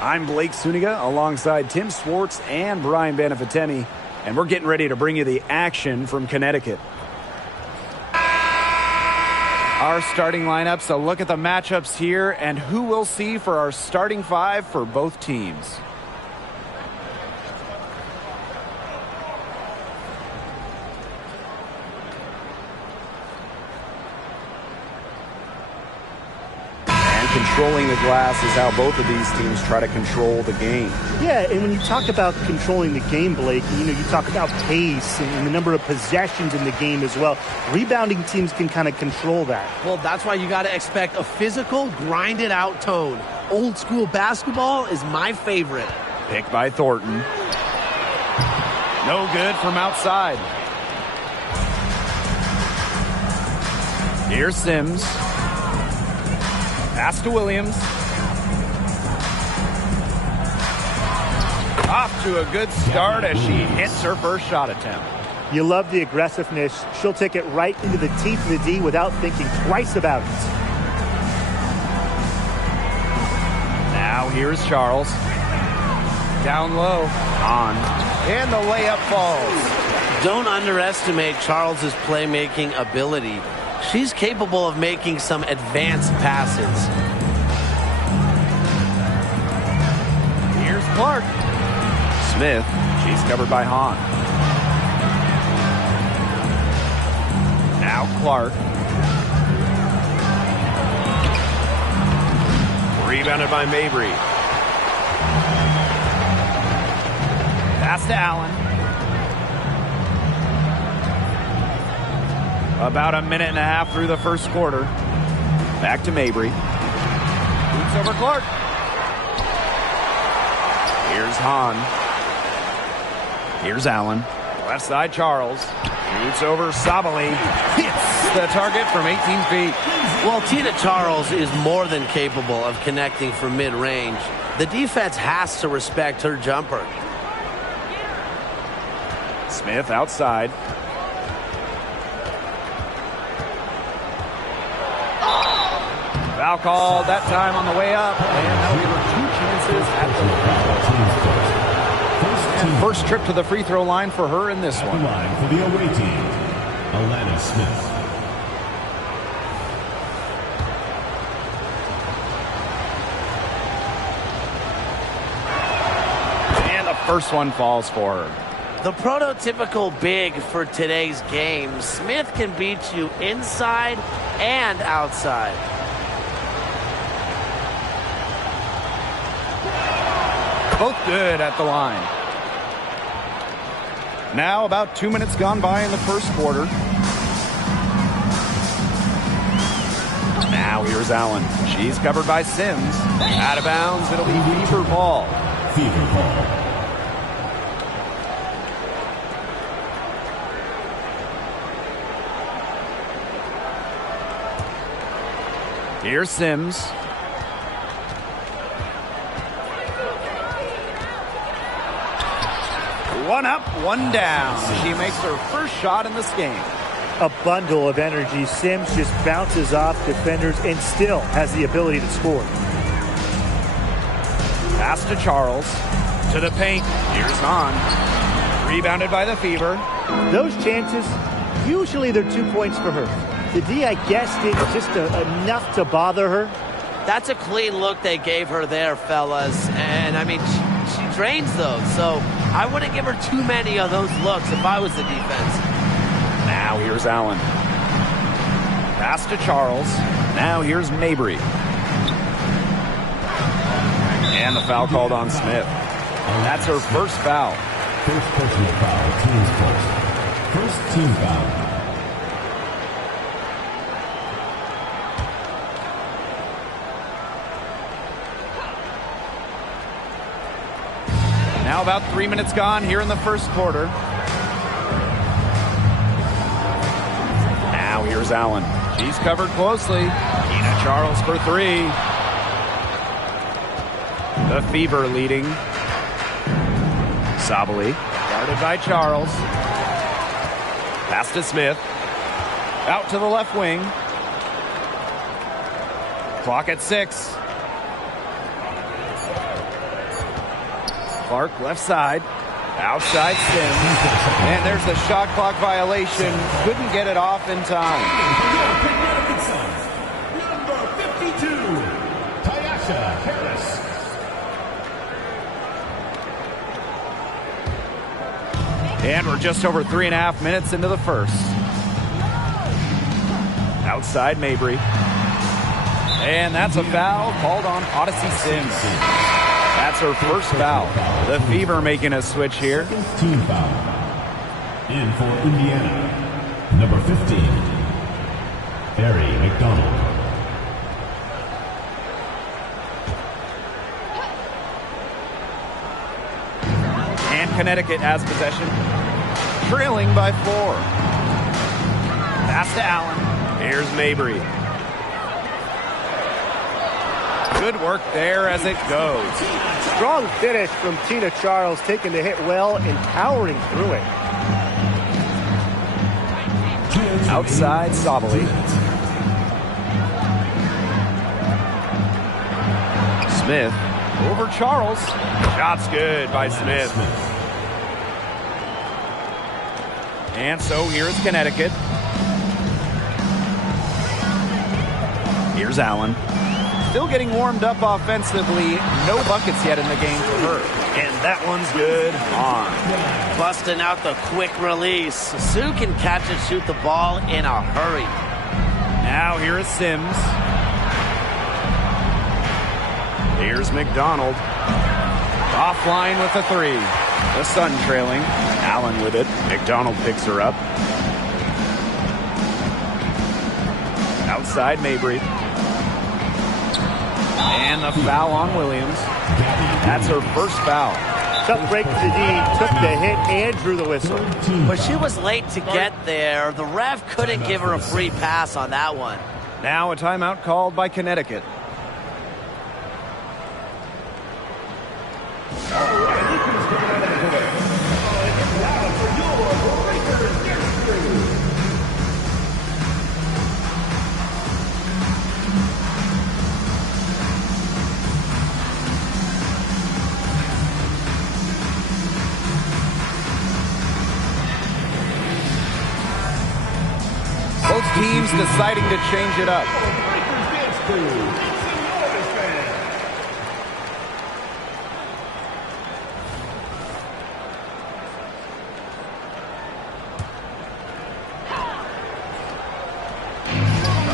I'm Blake Suniga alongside Tim Swartz and Brian Banafitemi, and we're getting ready to bring you the action from Connecticut. Our starting lineups, a look at the matchups here and who we'll see for our starting five for both teams. Controlling the glass is how both of these teams try to control the game. Yeah, and when you talk about controlling the game, Blake, you talk about pace and the number of possessions in the game as well. Rebounding teams can kind of control that. Well, that's why you got to expect a physical, grinded-out tone. Old school basketball is my favorite. Picked by Thornton. No good from outside. Here's Sims. Pass to Williams. Off to a good start as she hits her first shot attempt. You love the aggressiveness. She'll take it right into the teeth of the D without thinking twice about it. Now here's Charles. Down low. On. And the layup falls. Don't underestimate Charles's playmaking ability. She's capable of making some advanced passes. Here's Clark. Smith. She's covered by Hahn. Now Clark. Rebounded by Mabry. Pass to Allen. About a minute and a half through the first quarter. Back to Mabry. Boots over Clark. Here's Hahn. Here's Allen. Left side Charles. Shoots over Sabali. Hits the target from 18 feet. Well, Tina Charles is more than capable of connecting from mid-range. The defense has to respect her jumper. Smith outside. Foul called that time on the way up, and that'll give her 2 chances at the first trip to the free throw line for her in this one. Line for the away team, Alana Smith. And the first one falls for her. The prototypical big for today's game. Smith can beat you inside and outside. Both good at the line. Now about 2 minutes gone by in the first quarter. Now here's Allen. She's covered by Sims. Out of bounds. It'll be Fever ball. Fever ball. Here's Sims. One up, one down. She makes her first shot in this game. A bundle of energy. Sims just bounces off defenders and still has the ability to score. Pass to Charles. To the paint. Here's Hahn. Rebounded by the Fever. Those chances, usually they're 2 points for her. The D, I guess, did just enough to bother her. That's a clean look they gave her there, fellas. And, I mean, she drains those, so I wouldn't give her too many of those looks if I was the defense. Now here's Allen. Pass to Charles. Now here's Mabry. And the foul called on Smith. That's her first foul. First personal foul, team's first. First team foul. Now about 3 minutes gone here in the first quarter. Now here's Allen. She's covered closely. Tina Charles for three. The Fever leading. Sabali guarded by Charles. Pass to Smith. Out to the left wing. Clock at 6. Clark left side. Outside Sims. And there's the shot clock violation. Couldn't get it off in time. Number 52, Tyasha Harris. And we're just over 3.5 minutes into the first. Outside Mabry. And that's a foul called on Odyssey Sims. That's her first foul. The Fever making a switch here. Team foul. In for Indiana. Number 15, Barry McDonald. And Connecticut has possession. Trailing by 4. Pass to Allen. Here's Mabry. Good work there as it goes. Strong finish from Tina Charles, taking the hit well and powering through it. Outside Sabali. Smith over Charles. Shot's good by Smith. And so here's Connecticut. Here's Allen. Still getting warmed up offensively. No buckets yet in the game for her. And that one's good on. Busting out the quick release. Sue can catch and shoot the ball in a hurry. Now here is Sims. Here's McDonald. Offline with the 3. The Sun trailing. Allen with it. McDonald picks her up. Outside Mabry. And the foul on Williams. That's her first foul. Tough break for the D. Took the hit and drew the whistle. But she was late to get there. The ref couldn't give her a free pass on that one. Now a timeout called by Connecticut. Both teams deciding to change it up.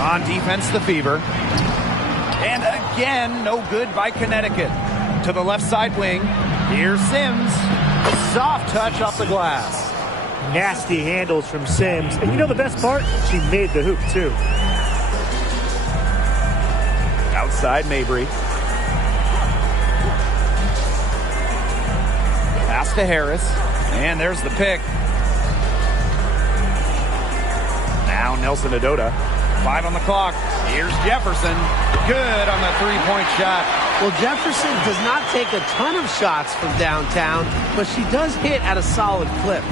On defense, the Fever. And again, no good by Connecticut. To the left side wing. Here's Sims. A soft touch off the glass. Nasty handles from Sims. And you know the best part? She made the hoop, too. Outside Mabry. Pass to Harris. And there's the pick. Now Nelson Adota. 5 on the clock. Here's Jefferson. Good on the three-point shot. Well, Jefferson does not take a ton of shots from downtown, but she does hit at a solid clip.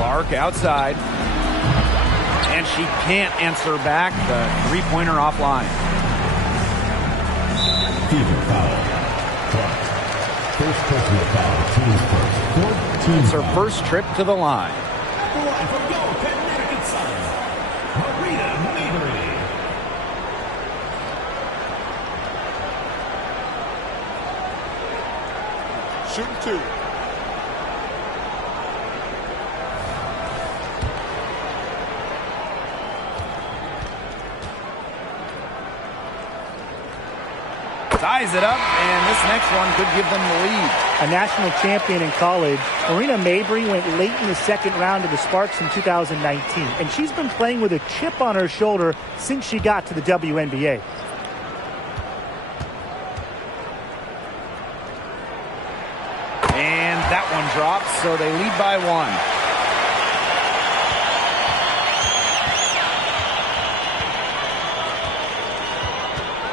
Clark outside. And she can't answer back. The three-pointer offline. Fever foul. Clark. First personal foul. Team's first. It's her first trip to the line. From your Connecticut Sun, Marina Mabry. Shooting 2. Ties it up, and this next one could give them the lead. A national champion in college, Marina Mabry went late in the second round of the Sparks in 2019, and she's been playing with a chip on her shoulder since she got to the WNBA. And that one drops, so they lead by 1.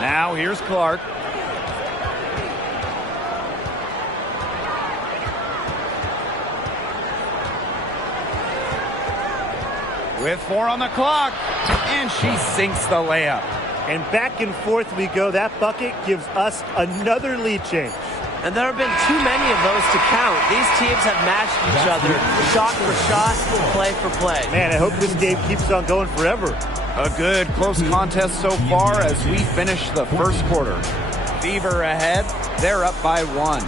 Now here's Clark. With 4 on the clock, and she sinks the layup. And back and forth we go. That bucket gives us another lead change. And there have been too many of those to count. These teams have matched each other shot for shot, play for play. Man, I hope this game keeps on going forever. A good close contest so far as we finish the first quarter. Fever ahead. They're up by 1.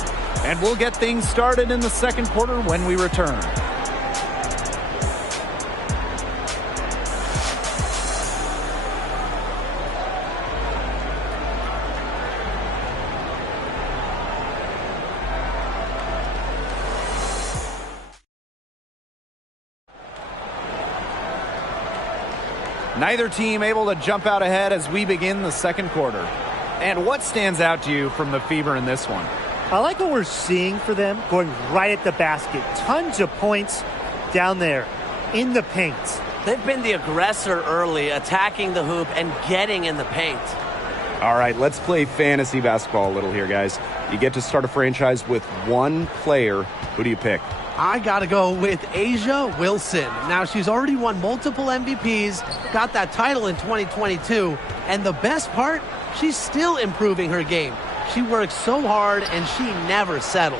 And we'll get things started in the second quarter when we return. Neither team able to jump out ahead as we begin the second quarter. And what stands out to you from the Fever in this one? I like what we're seeing for them, going right at the basket. Tons of points down there in the paint. They've been the aggressor early, attacking the hoop and getting in the paint. All right, let's play fantasy basketball a little here, guys. You get to start a franchise with one player. Who do you pick? I got to go with A'ja Wilson. Now, she's already won multiple MVPs, got that title in 2022, and the best part, she's still improving her game. She works so hard, and she never settles.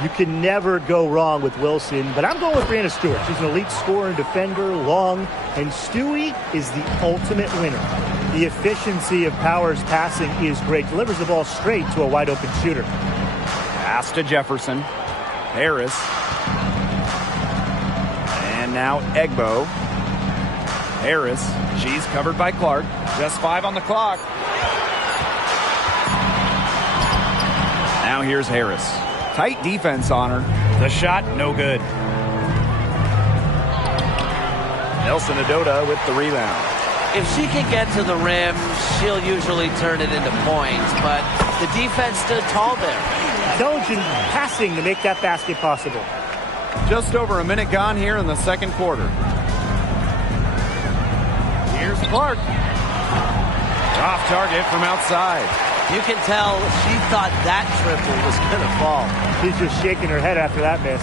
You can never go wrong with Wilson, but I'm going with Brianna Stewart. She's an elite scorer and defender, long, and Stewie is the ultimate winner. The efficiency of Powers' passing is great. Delivers the ball straight to a wide-open shooter. Pass to Jefferson. Harris. And now Egbo. Harris. She's covered by Clark. Just 5 on the clock. Now here's Harris. Tight defense on her. The shot, no good. Nelson Adota with the rebound. If she can get to the rim, she'll usually turn it into points, but the defense stood tall there. Intelligent passing to make that basket possible. Just over a minute gone here in the second quarter. Here's Clark. Off target from outside. You can tell she thought that triple was going to fall. She's just shaking her head after that miss.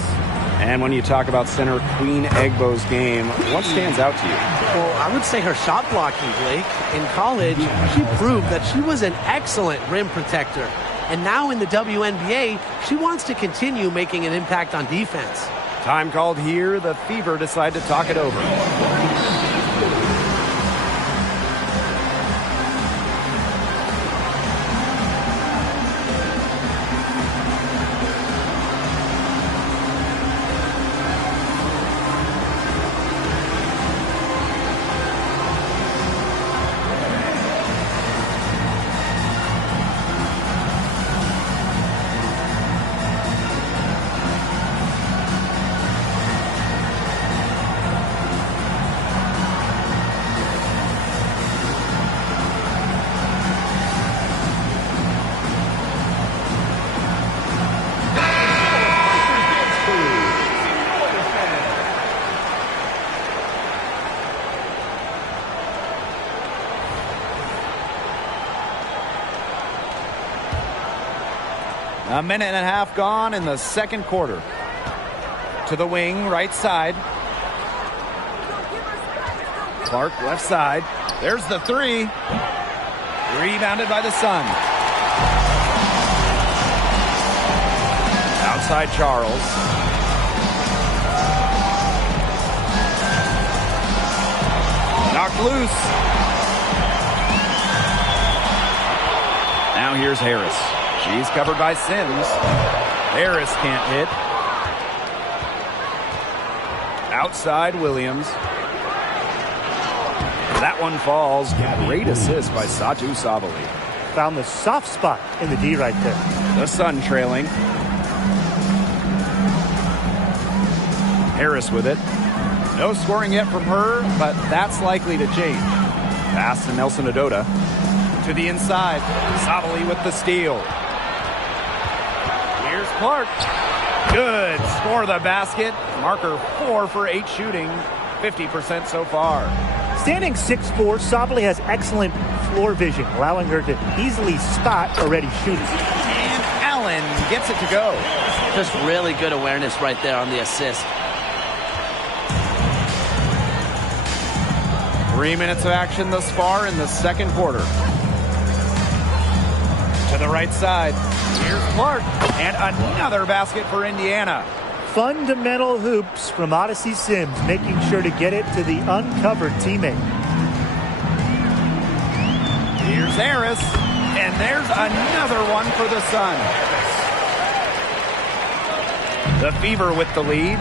And when you talk about center Queen Egbo's game, what stands out to you? Well, I would say her shot blocking, Blake. In college, she proved that she was an excellent rim protector. And now in the WNBA, she wants to continue making an impact on defense. Time called here. The Fever decide to talk it over. A minute and a half gone in the second quarter. To the wing, right side. Clark, left side. There's the three. Rebounded by the Sun. Outside Charles. Knocked loose. Now here's Harris. She's covered by Sims. Harris can't hit. Outside Williams. That one falls. Great assist by Satu Sabali. Found the soft spot in the D right there. The Sun trailing. Harris with it. No scoring yet from her, but that's likely to change. Pass to Nelson Adota. To the inside. Sabali with the steal. Here's Clark. Good. Score the basket. Marker 4 for 8 shooting. 50% so far. Standing 6'4", Sabali has excellent floor vision, allowing her to easily spot a ready shooter. And Allen gets it to go. Just really good awareness right there on the assist. 3 minutes of action thus far in the second quarter. To the right side. Here's Clark. And another basket for Indiana. Fundamental hoops from Odyssey Sims, making sure to get it to the uncovered teammate. Here's Harris. And there's another one for the Sun. The Fever with the lead.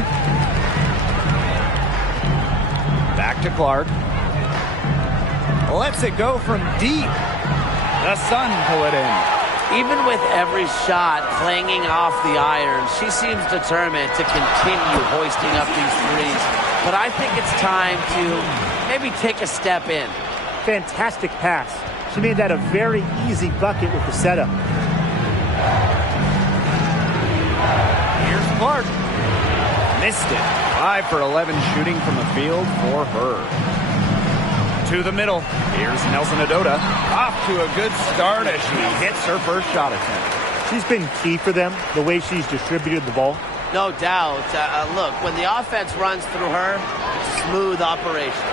Back to Clark. Lets it go from deep. The Sun pull it in. Even with every shot clanging off the iron, she seems determined to continue hoisting up these threes. But I think it's time to maybe take a step in. Fantastic pass. She made that a very easy bucket with the setup. Here's Clark. Missed it. 5 for 11 shooting from the field for her. To the middle. Here's Nelson Adota. Off to a good start as she hits her first shot attempt. She's been key for them, the way she's distributed the ball. No doubt. Look, when the offense runs through her, it's a smooth operation.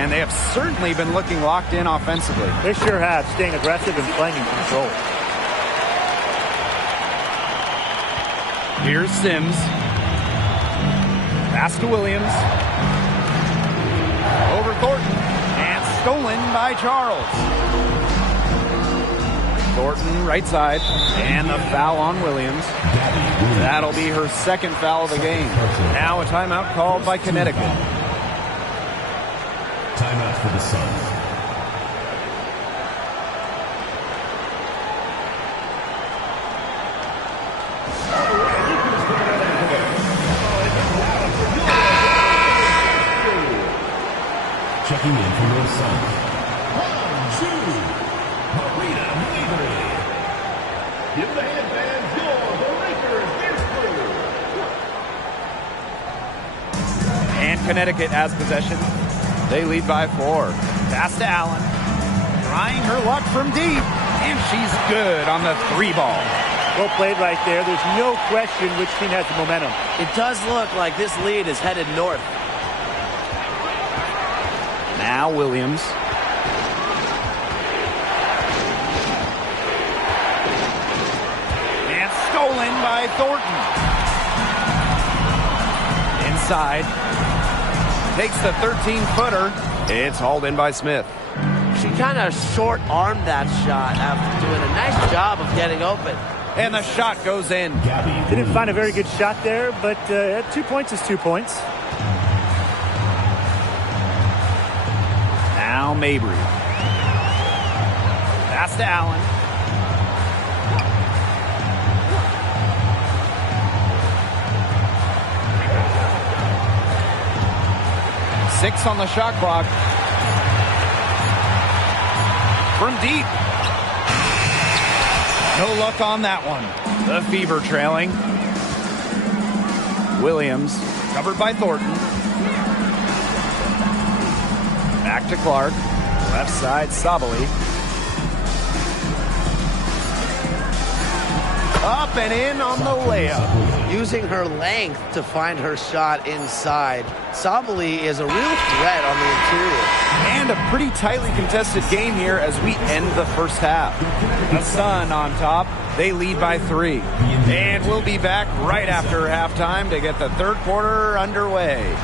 And they have certainly been looking locked in offensively. They sure have, staying aggressive and playing in control. Here's Sims. Pass to Williams. Over Thornton. And stolen by Charles. Thornton, right side. And the foul on Williams. That'll be her second foul of the game. Now a timeout called by Connecticut. Timeout for the Suns. Checking in for your Suns. 1-2, Marina Mabrey. Give the headbands your the Lakers dance crew. And Connecticut has possession. They lead by 4. Pass to Allen. Trying her luck from deep. And she's good on the 3-ball. Well played right there. There's no question which team has the momentum. It does look like this lead is headed north. Now Williams. And stolen by Thornton. Inside. Takes the 13-footer. It's hauled in by Smith. She kind of short-armed that shot after doing a nice job of getting open. And the shot goes in. Didn't find a very good shot there, but 2 points is 2 points. Now Mabrey. Pass to Allen. Six on the shot clock. From deep. No luck on that one. The Fever trailing. Williams covered by Thornton. Back to Clark. Left side, Sabali. Up and in on the layup. Using her length to find her shot inside. Sabali is a real threat on the interior. And a pretty tightly contested game here as we end the first half. The Sun on top. They lead by 3. And we'll be back right after halftime to get the third quarter underway.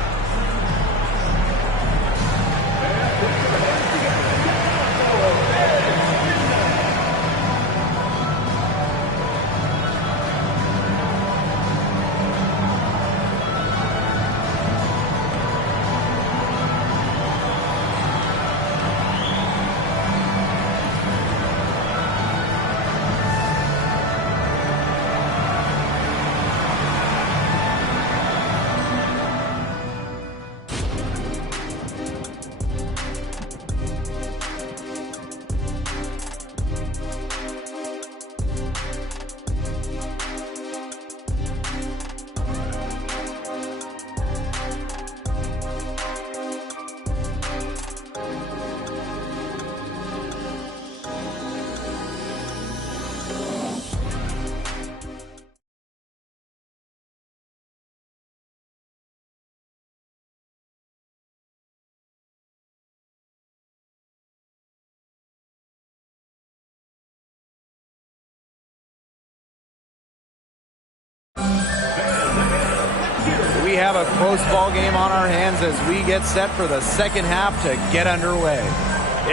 we have a close ball game on our hands as we get set for the second half to get underway.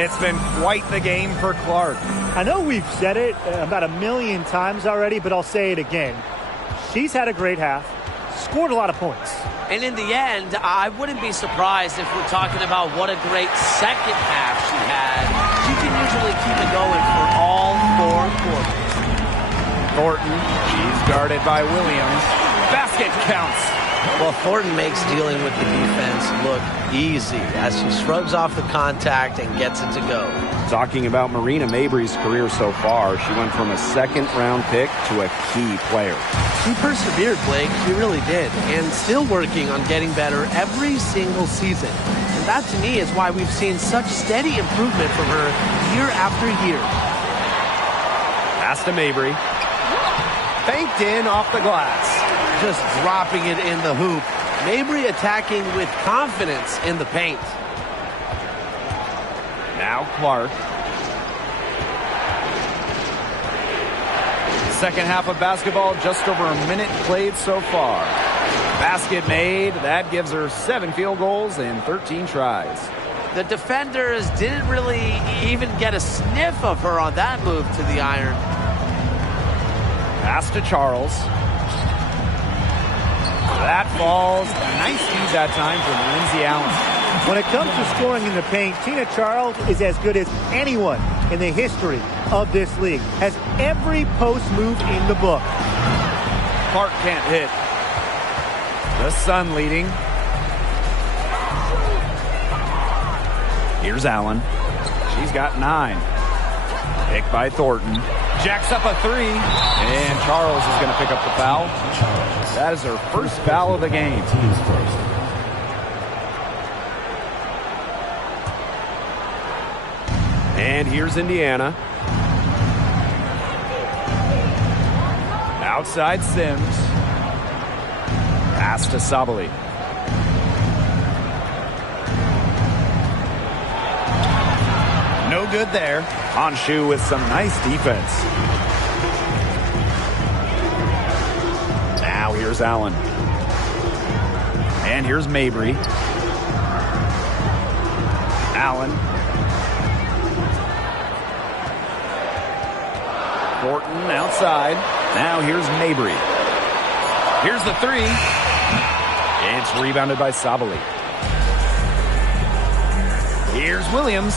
It's been quite the game for Clark. I know we've said it about 1,000,000 times already, but I'll say it again. She's had a great half, scored a lot of points. And in the end, I wouldn't be surprised if we're talking about what a great second half she had. She can usually keep it going for all 4 quarters. Thornton, she's guarded by Williams. Basket counts. Well, Thornton makes dealing with the defense look easy as she shrugs off the contact and gets it to go. Talking about Marina Mabry's career so far, she went from a second-round pick to a key player. She persevered, Blake. She really did. And still working on getting better every single season. And that, to me, is why we've seen such steady improvement from her year after year. Pass to Mabry. Faked in off the glass. Just dropping it in the hoop. Mabry attacking with confidence in the paint. Now Clark. Second half of basketball, just over a minute played so far. Basket made. That gives her 7 field goals and 13 tries. The defenders didn't really even get a sniff of her on that move to the iron. Pass to Charles. That falls. Nice feed that time from Lindsay Allen. When it comes to scoring in the paint, Tina Charles is as good as anyone in the history of this league. Has every post move in the book. Clark can't hit. The Sun leading. Here's Allen. She's got 9. Picked by Thornton. Jacks up a 3. And Charles is going to pick up the foul. That is her first foul of the game. Team's first. And here's Indiana. Outside Sims. Pass to Sabali. No good there. Honshu with some nice defense. Now here's Allen. And here's Mabry. Allen. Thornton outside. Now here's Mabry. Here's the 3. It's rebounded by Sabali. Here's Williams.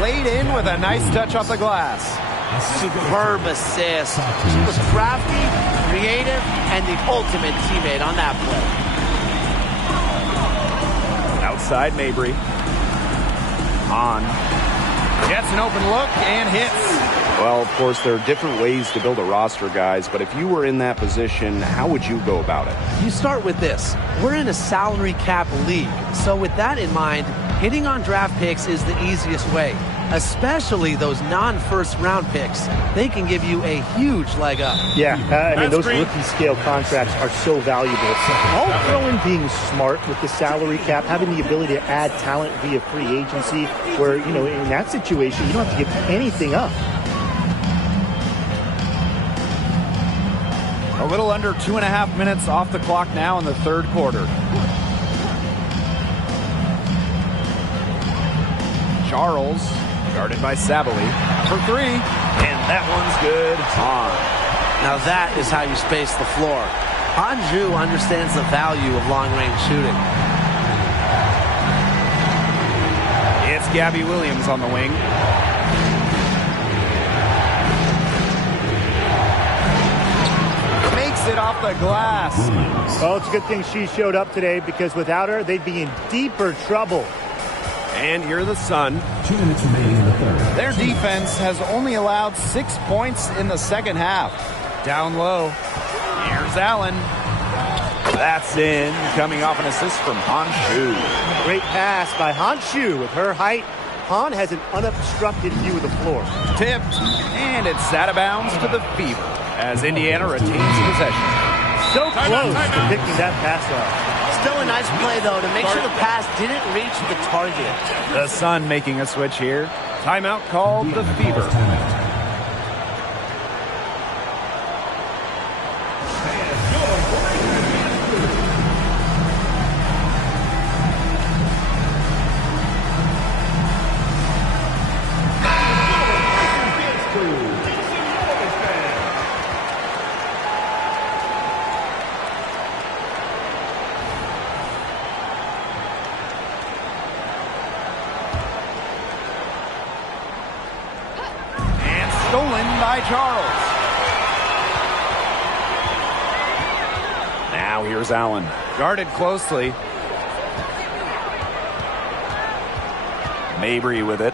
Laid in with a nice touch off the glass. Superb assist. She was crafty, creative, and the ultimate teammate on that play. Outside Mabry. On. Gets an open look and hits. Well, of course, there are different ways to build a roster, guys, but if you were in that position, how would you go about it? You start with this. We're in a salary cap league. So with that in mind, hitting on draft picks is the easiest way, especially those non-first round picks. They can give you a huge leg up. Yeah, I mean, those rookie scale contracts are so valuable. I'll throw in being smart with the salary cap, having the ability to add talent via free agency, where, you know, in that situation, you don't have to give anything up. A little under 2.5 minutes off the clock now in the third quarter. Charles, guarded by Sabali, for 3. And that one's good. On. Now that is how you space the floor. Anju understands the value of long-range shooting. It's Gabby Williams on the wing. Makes it off the glass. Well, it's a good thing she showed up today, because without her, they'd be in deeper trouble. And here are the Sun. 2 minutes remaining in the third. Their defense has only allowed 6 points in the second half. Down low. Here's Allen. That's in. Coming off an assist from Honshu. Great pass by Honshu. With her height, Han has an unobstructed view of the floor. Tipped. And it's out of bounds to the Fever as Indiana retains possession. So close to picking that pass up. Still a nice play, though, to make sure the pass didn't reach the target. The Sun making a switch here. Timeout called the Fever. by Charles. Now here's Allen. Guarded closely. Mabry with it.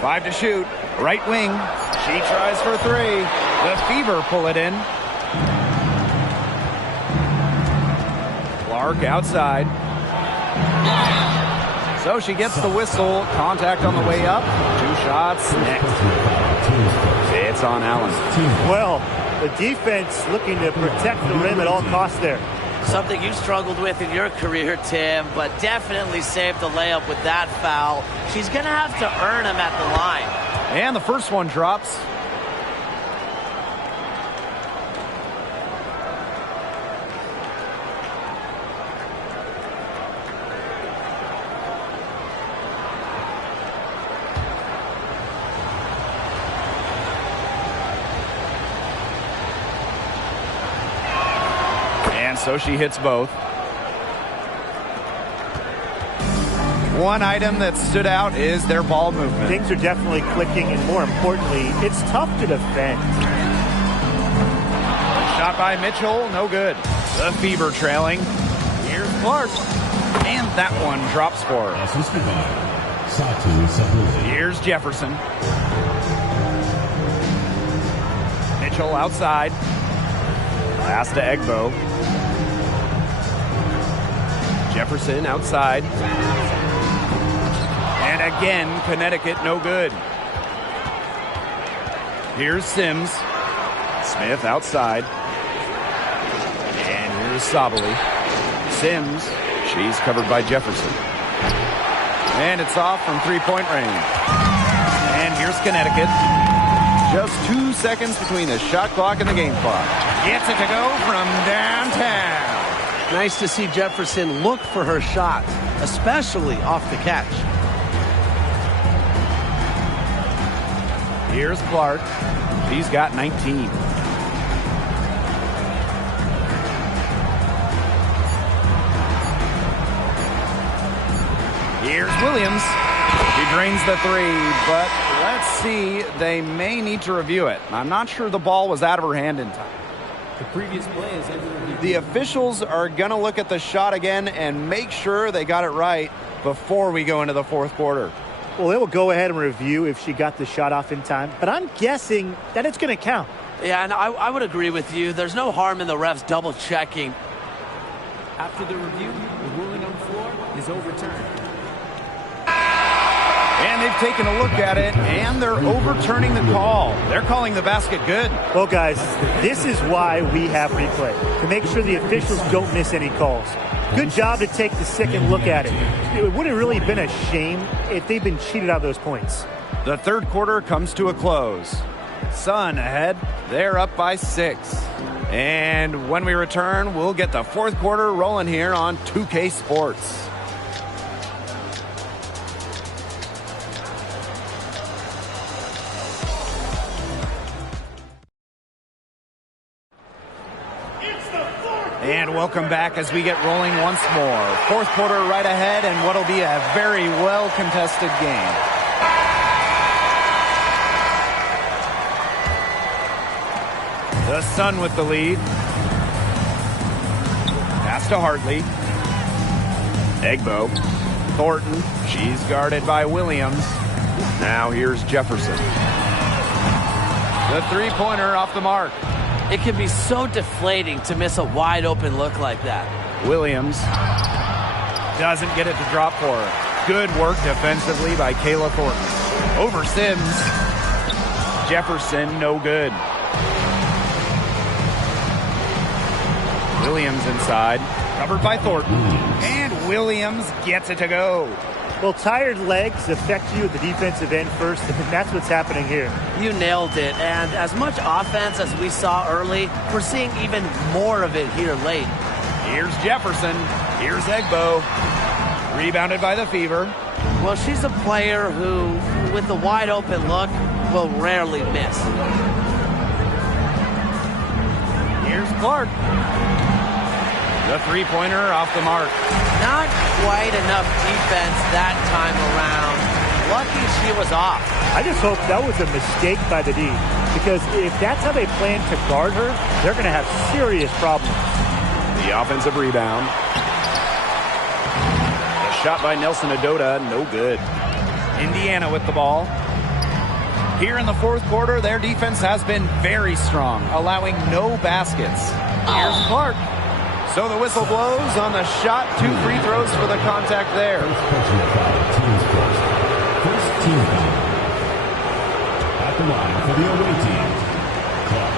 5 to shoot. Right wing. She tries for 3. The Fever pull it in. Clark outside. So she gets the whistle. Contact on the way up. 2 shots next. It's on Allen. Well, the defense looking to protect the rim at all costs there. Something you struggled with in your career, Tim, but definitely saved the layup with that foul. She's going to have to earn him at the line. And the first one drops. So she hits both. One item that stood out is their ball movement. Things are definitely clicking, and more importantly, it's tough to defend. Shot by Mitchell, no good. The Fever trailing. Here's Clark. And that one drops for her. Here's Jefferson. Mitchell outside. Pass to Egbo. Jefferson outside. And again, Connecticut no good. Here's Sims. Smith outside. And here's Sabali. Sims. She's covered by Jefferson. And it's off from three-point range. And here's Connecticut. Just 2 seconds between the shot clock and the game clock. Gets it to go from downtown. Nice to see Jefferson look for her shot, especially off the catch. Here's Clark. She's got 19. Here's Williams. She drains the 3, but let's see. They may need to review it. I'm not sure the ball was out of her hand in time. The previous play is ended. The officials are going to look at the shot again and make sure they got it right before we go into the fourth quarter. Well, they will go ahead and review if she got the shot off in time, but I'm guessing that it's going to count. Yeah, and I would agree with you. There's no harm in the refs double-checking. After the review, the ruling on the floor is overturned. And they've taken a look at it, and they're overturning the call. They're calling the basket good. Well, guys, this is why we have replay, to make sure the officials don't miss any calls. Good job to take the second look at it. It would have really been a shame if they'd been cheated out of those points. The third quarter comes to a close. Sun ahead. They're up by 6. And when we return, we'll get the fourth quarter rolling here on 2K Sports. And welcome back as we get rolling once more. Fourth quarter right ahead, and what'll be a very well-contested game. The Sun with the lead. Pass to Hartley. Egbo. Thornton. She's guarded by Williams. Now here's Jefferson. The three-pointer off the mark. It can be so deflating to miss a wide-open look like that. Williams doesn't get it to drop for her. Good work defensively by Kayla Thornton. Over Sims. Jefferson, no good. Williams inside. Covered by Thornton. And Williams gets it to go. Well, tired legs affect you at the defensive end first, and that's what's happening here. You nailed it. And as much offense as we saw early, we're seeing even more of it here late. Here's Jefferson. Here's Egbo. Rebounded by the Fever. Well, she's a player who, with the wide open look, will rarely miss. Here's Clark. The three-pointer off the mark. Not quite enough defense that time around. Lucky she was off. I just hope that was a mistake by the D, because if that's how they plan to guard her, they're going to have serious problems. The offensive rebound. The shot by Nelson Adota, no good. Indiana with the ball. Here in the fourth quarter, their defense has been very strong, allowing no baskets. Here's Clark. So the whistle blows on the shot. 2 free throws for the contact there. First team foul. At the line for the away team, Clark.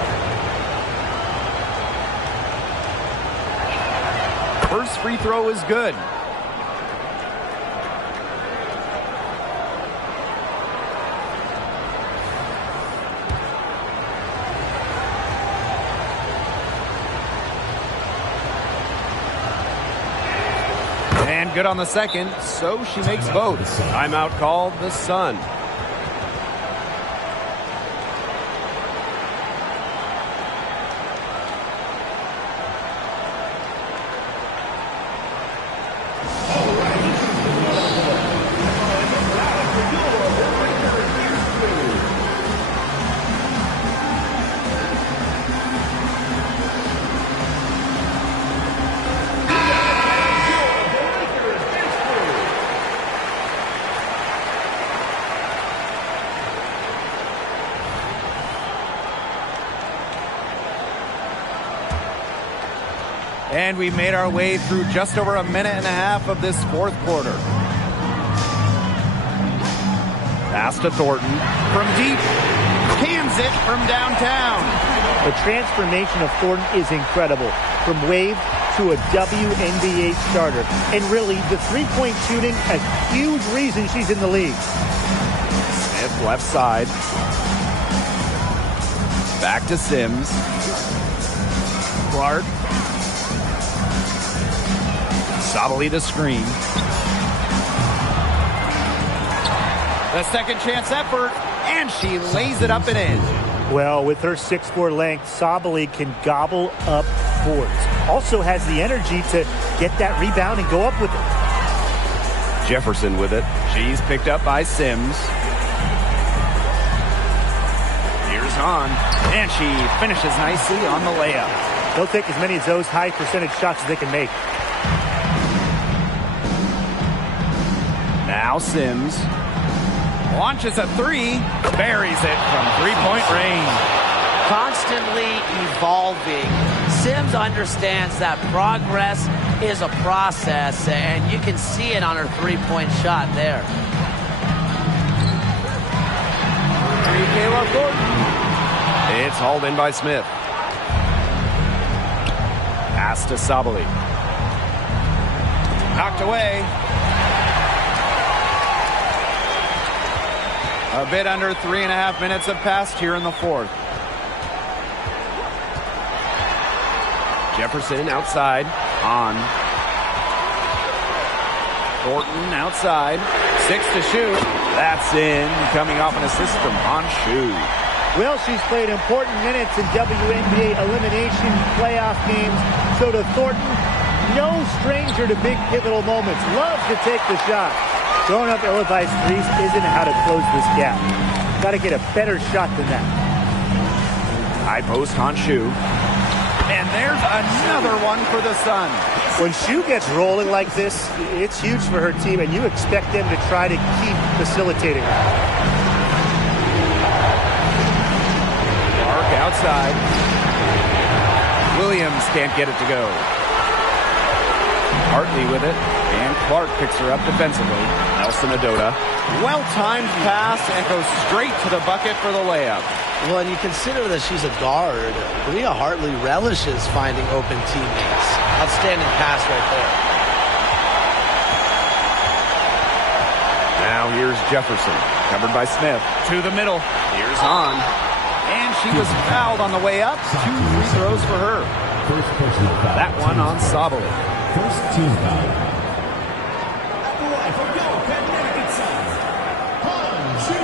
First free throw is good. And good on the second, so she makes both. Timeout called the Sun. And we made our way through just over a minute and a half of this fourth quarter. Pass to Thornton from deep. Cans it from downtown. The transformation of Thornton is incredible. From wave to a WNBA starter. And really, the three-point shooting, a huge reason she's in the league. Smith left side. Back to Sims. Clark. Sabali the screen. The second chance effort, and she lays it up and in. Well, with her 6'4" length, Sabali can gobble up boards. Also has the energy to get that rebound and go up with it. Jefferson with it. She's picked up by Sims. Here's Hahn, and she finishes nicely on the layup. They'll take as many of those high percentage shots as they can make. Now Sims launches a three, buries it from three-point range. Constantly evolving. Sims understands that progress is a process, and you can see it on her three-point shot there. Kayla Thornton. It's hauled in by Smith. Pass to Sabali. Knocked away. A bit under 3.5 minutes have passed here in the fourth. Jefferson outside. On. Thornton outside. 6 to shoot. That's in. Coming off an assist from Honshu. Well, she's played important minutes in WNBA elimination playoff games. So to Thornton, no stranger to big pivotal moments. Loves to take the shot. Throwing up ill-advised threes isn't how to close this gap. Got to get a better shot than that. High post Honshu. And there's another one for the Sun. When Shu gets rolling like this, it's huge for her team, and you expect them to try to keep facilitating her. Clark outside. Williams can't get it to go. Hartley with it, and Clark picks her up defensively. Nelson Adota. Well-timed pass and goes straight to the bucket for the layup. Well, and you consider that she's a guard. Rhea Hartley relishes finding open teammates. Outstanding pass right there. Now here's Jefferson. Covered by Smith. To the middle. Here's Hahn. And she was fouled on the way up. 2 free throws for her. First personal foul. That one on Sabali. First team foul. At the line for your Connecticut Sun, Honshu.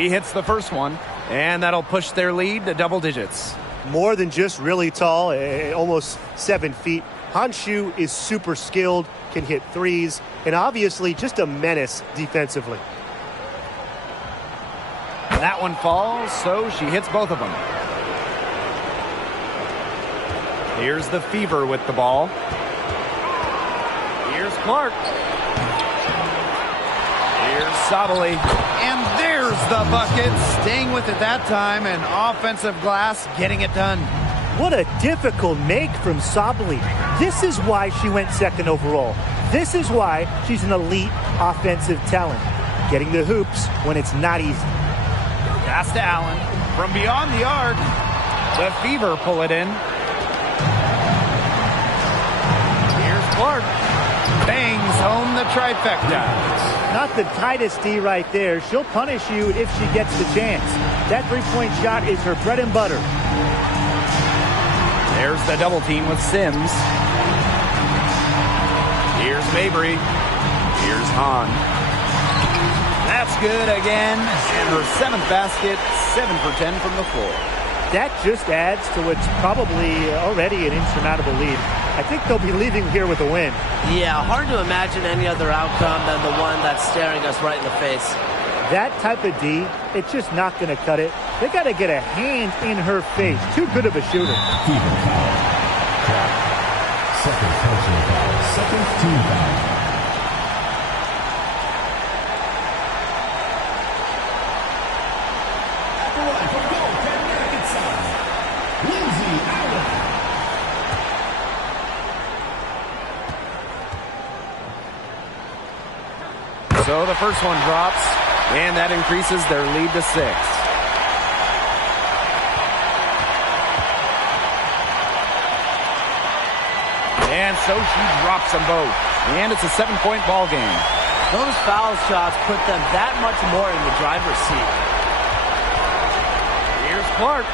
She hits the first one, and that'll push their lead to double digits. More than just really tall, almost 7 feet. Hanshu is super skilled, can hit threes, and obviously just a menace defensively. That one falls, so she hits both of them. Here's the Fever with the ball. Here's Clark. Here's Sabali. And there's the bucket. Staying with it that time, and offensive glass getting it done. What a difficult make from Sabali. This is why she went second overall. This is why she's an elite offensive talent. Getting the hoops when it's not easy. Pass to Allen. From beyond the arc, the Fever pull it in. Here's Clark. Bangs home the trifecta. Not the tightest D right there. She'll punish you if she gets the chance. That three-point shot is her bread and butter. There's the double team with Sims. Here's Mabry. Here's Hahn. That's good again. And her 7th basket, 7 for 10 from the floor. That just adds to what's probably already an insurmountable lead. I think they'll be leaving here with a win. Yeah, hard to imagine any other outcome than the one that's staring us right in the face. That type of D, it's just not going to cut it. They got to get a hand in her face. Too good of a shooter. Fever foul. Second personal foul. Second team foul. At the line for goal, Connecticut side, Lindsay Allen. So the first one drops, and that increases their lead to 6. And so she drops them both. And it's a 7-point ball game. Those foul shots put them that much more in the driver's seat. Here's Clark.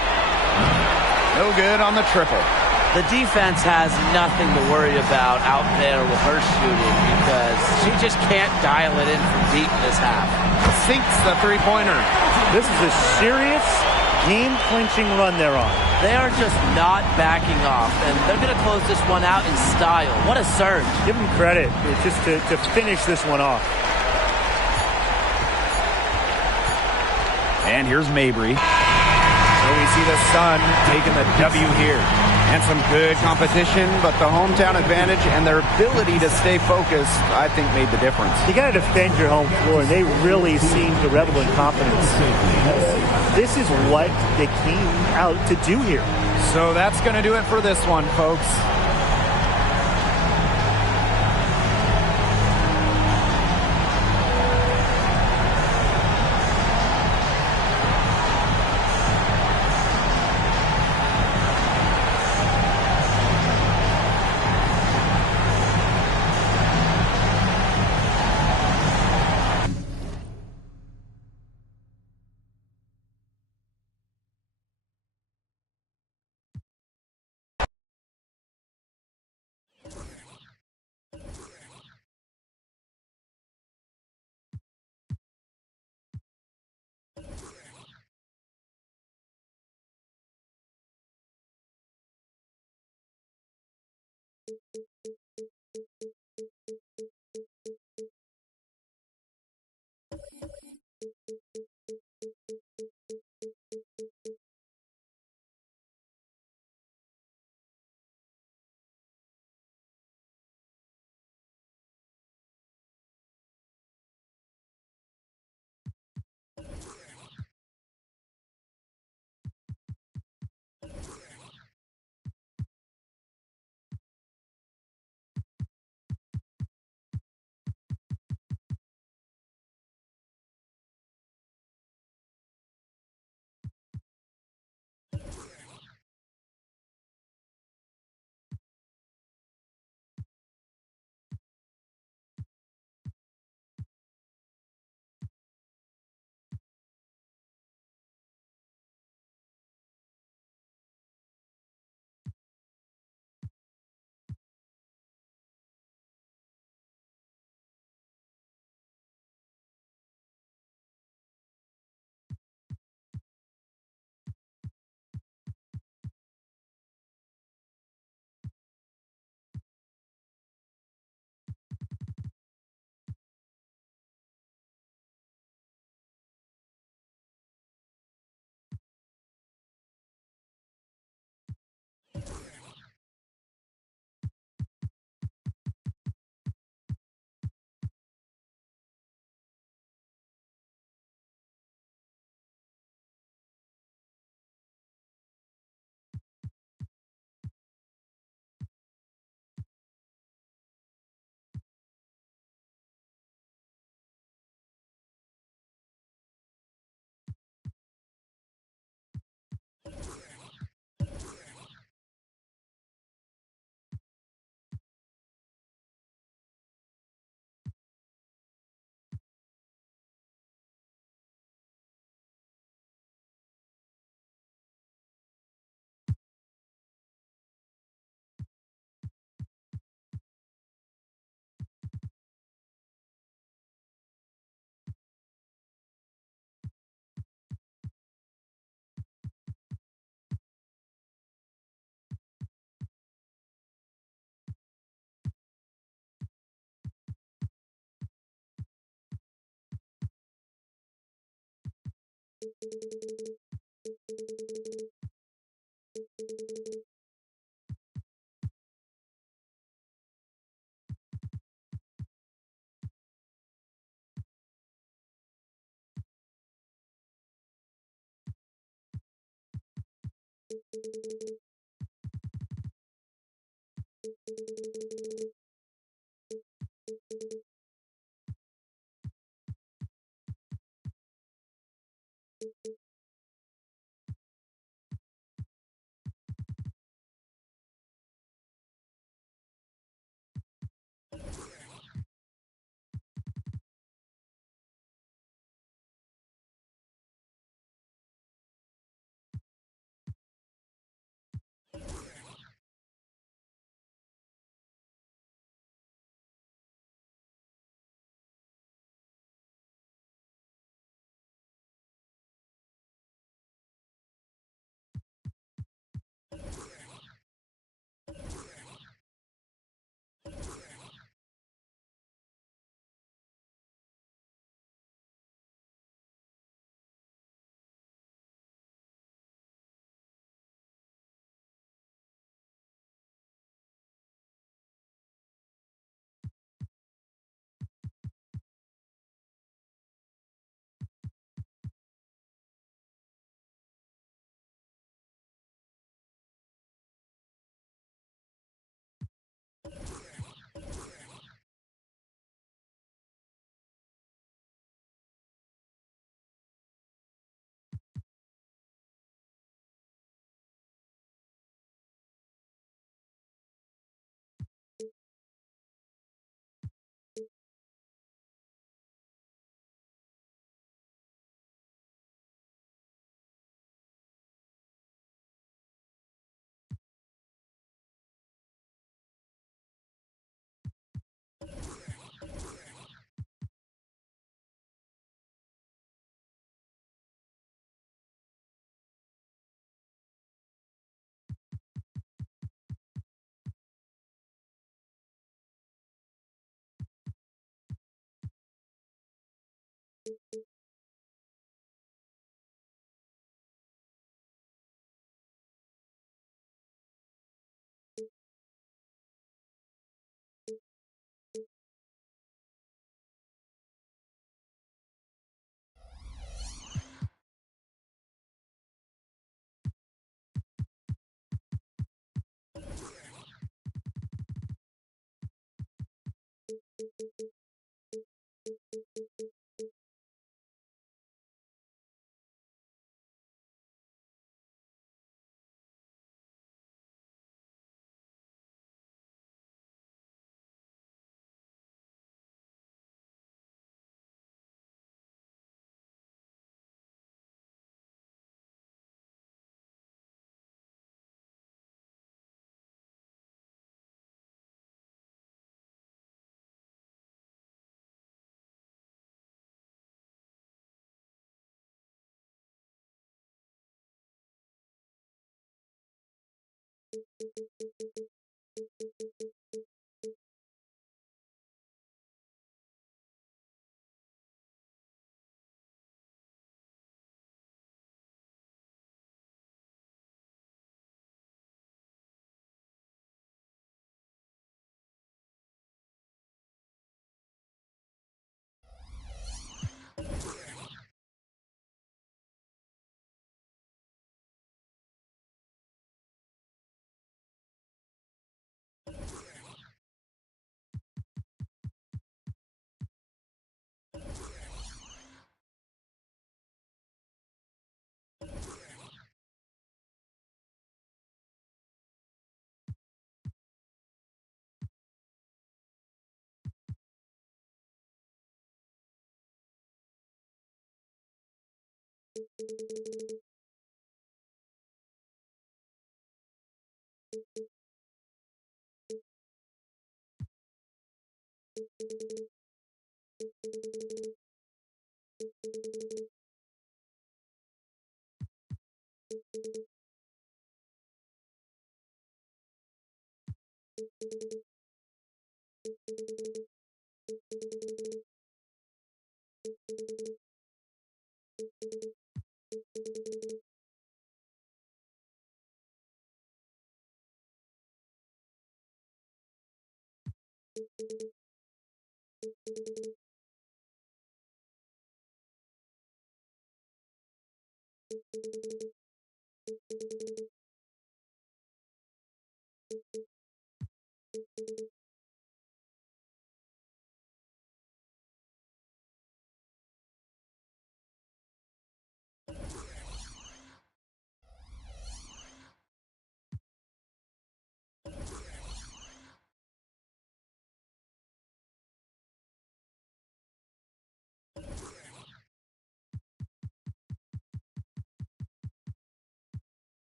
No good on the triple. The defense has nothing to worry about out there with her shooting because she just can't dial it in from deep this half. Sinks the three-pointer. This is a serious game-clinching run they're on. They are just not backing off, and they're going to close this one out in style. What a surge. Give them credit just to finish this one off. And here's Mabry. So we see the Sun taking the W here. And some good competition, but the hometown advantage and their ability to stay focused, I think, made the difference. You got to defend your home floor. They really seem to revel in confidence. This is what they came out to do here. So that's going to do it for this one, folks.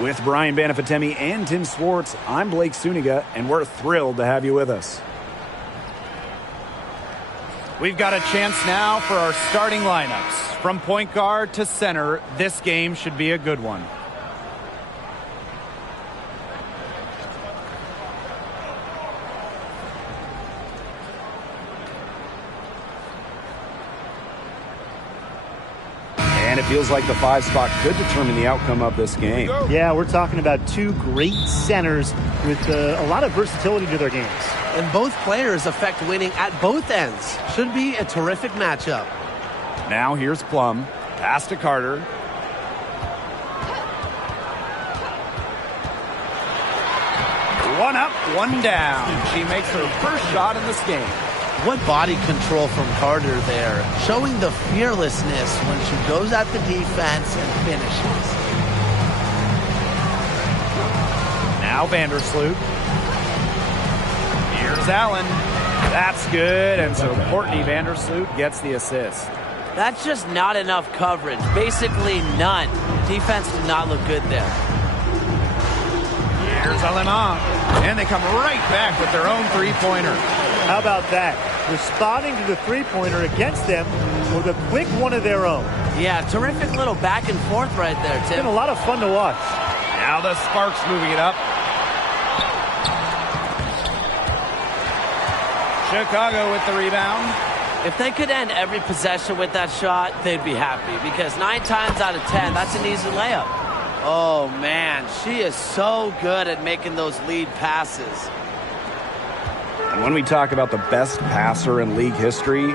With Brian Banafitemi and Tim Swartz, I'm Blake Suniga, and we're thrilled to have you with us. We've got a chance now for our starting lineups. From point guard to center, this game should be a good one. And it feels like the 5 spot could determine the outcome of this game. Yeah, we're talking about two great centers with a lot of versatility to their games. And both players affect winning at both ends. Should be a terrific matchup. Now here's Plum. Pass to Carter. One up, one down. She makes her first shot in this game. What body control from Carter there, showing the fearlessness when she goes at the defense and finishes. Now Vandersloot. Here's Allen. That's good, and so Courtney Vandersloot gets the assist. That's just not enough coverage. Basically none. Defense did not look good there. Here's Alema. And they come right back with their own three-pointer. How about that? Responding to the three-pointer against them with a quick one of their own. Yeah, terrific little back and forth right there, It's Tim. been a lot of fun to watch. Now the Sparks moving it up. Chicago with the rebound. If they could end every possession with that shot, they'd be happy because 9 times out of 10, that's an easy layup. Oh, man, she is so good at making those lead passes. And when we talk about the best passer in league history,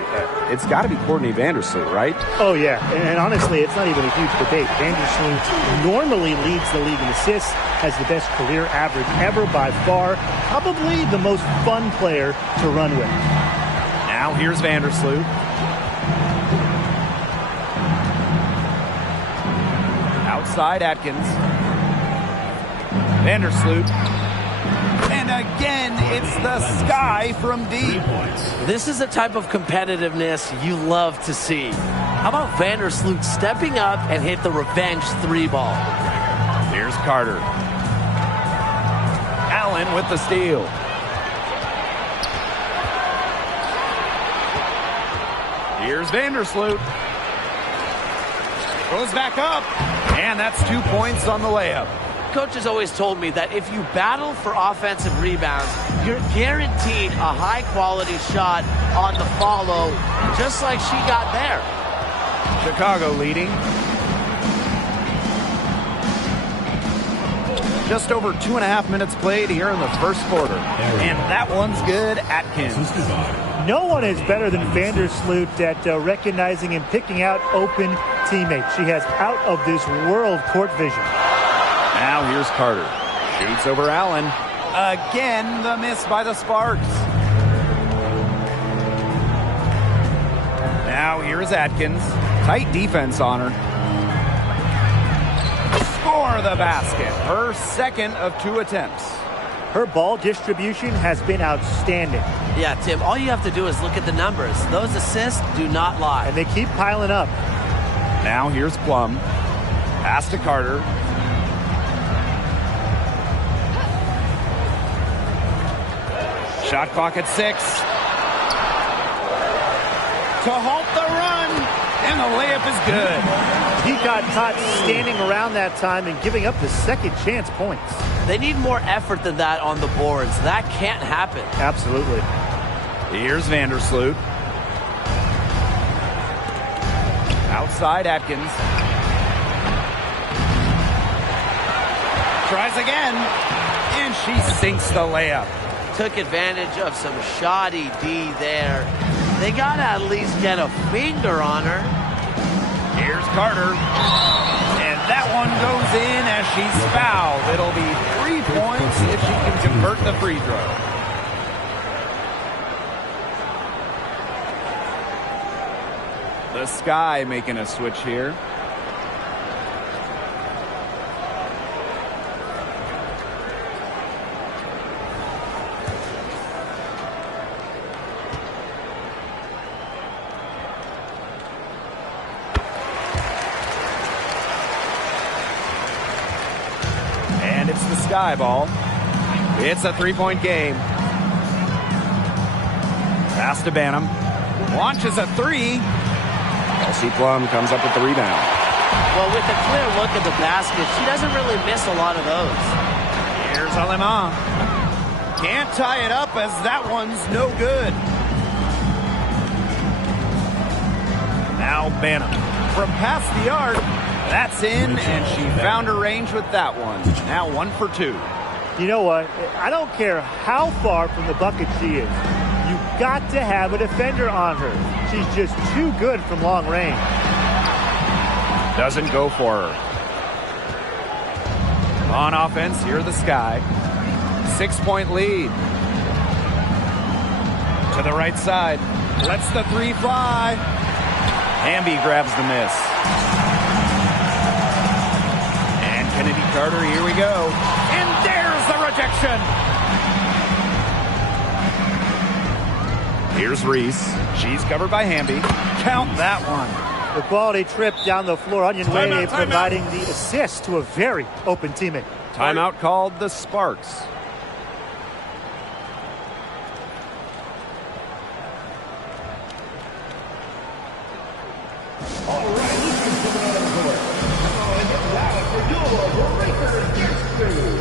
it's got to be Courtney Vandersloot, right? Oh, yeah. And honestly, it's not even a huge debate. Vandersloot normally leads the league in assists, has the best career average ever by far. Probably the most fun player to run with. Now here's Vandersloot. Outside Atkins. Vandersloot. And again, it's the sky from deep. This is the type of competitiveness you love to see. How about Vandersloot stepping up and hit the revenge 3-ball? Here's Carter. Allen with the steal. Here's Vandersloot. Goes back up. And that's 2 points on the layup. Coach has always told me that if you battle for offensive rebounds, you're guaranteed a high-quality shot on the follow, just like she got there. Chicago leading. Just over 2.5 minutes played here in the first quarter. And that one's good. Atkins. No one is better than Vandersloot at recognizing and picking out open teammates. She has out-of-this-world court vision. Now here's Carter. Shoots over Allen. Again, the miss by the Sparks. Now here's Atkins. Tight defense on her. Score the basket. Her second of 2 attempts. Her ball distribution has been outstanding. Yeah, Tim, all you have to do is look at the numbers. Those assists do not lie. And they keep piling up. Now here's Plum. Pass to Carter. Shot clock at 6. To halt the run. And the layup is good. He got caught standing around that time and giving up the second chance points. They need more effort than that on the boards. That can't happen. Absolutely. Here's Vandersloot. Outside Atkins. Tries again. And she sinks the layup. Took advantage of some shoddy D there. They got to at least get a finger on her. Here's Carter. And that one goes in as she's fouled. It'll be 3 points if she can convert the free throw. The Sky making a switch here. Sky ball. It's a three-point game. Pass to Banham. Launches a three. Kelsey Plum comes up with the rebound. Well, with a clear look at the basket, she doesn't really miss a lot of those. Here's Alema. Can't tie it up as that one's no good. Now Banham from past the arc. That's in, and she found her range with that one. Now 1 for 2. You know what? I don't care how far from the bucket she is. You've got to have a defender on her. She's just too good from long range. Doesn't go for her. On offense, here are the Sky. 6-point lead. To the right side. Lets the three fly. Hamby grabs the miss. And Kennedy Carter, here we go. And there's the rejection. Here's Reese. She's covered by Hamby. Count that one. The quality trip down the floor. Onion Way providing the assist to a very open teammate. Timeout called the Sparks. All right, Lucas coming out of the court. Now I get loud for your breaker against crew.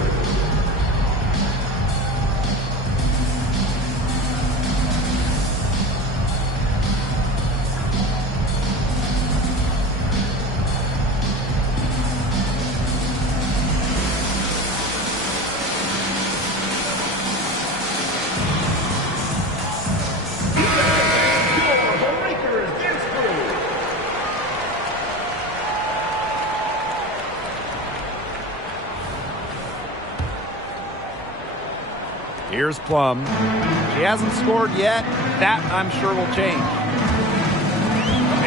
Here's Plum. She hasn't scored yet. That, I'm sure, will change.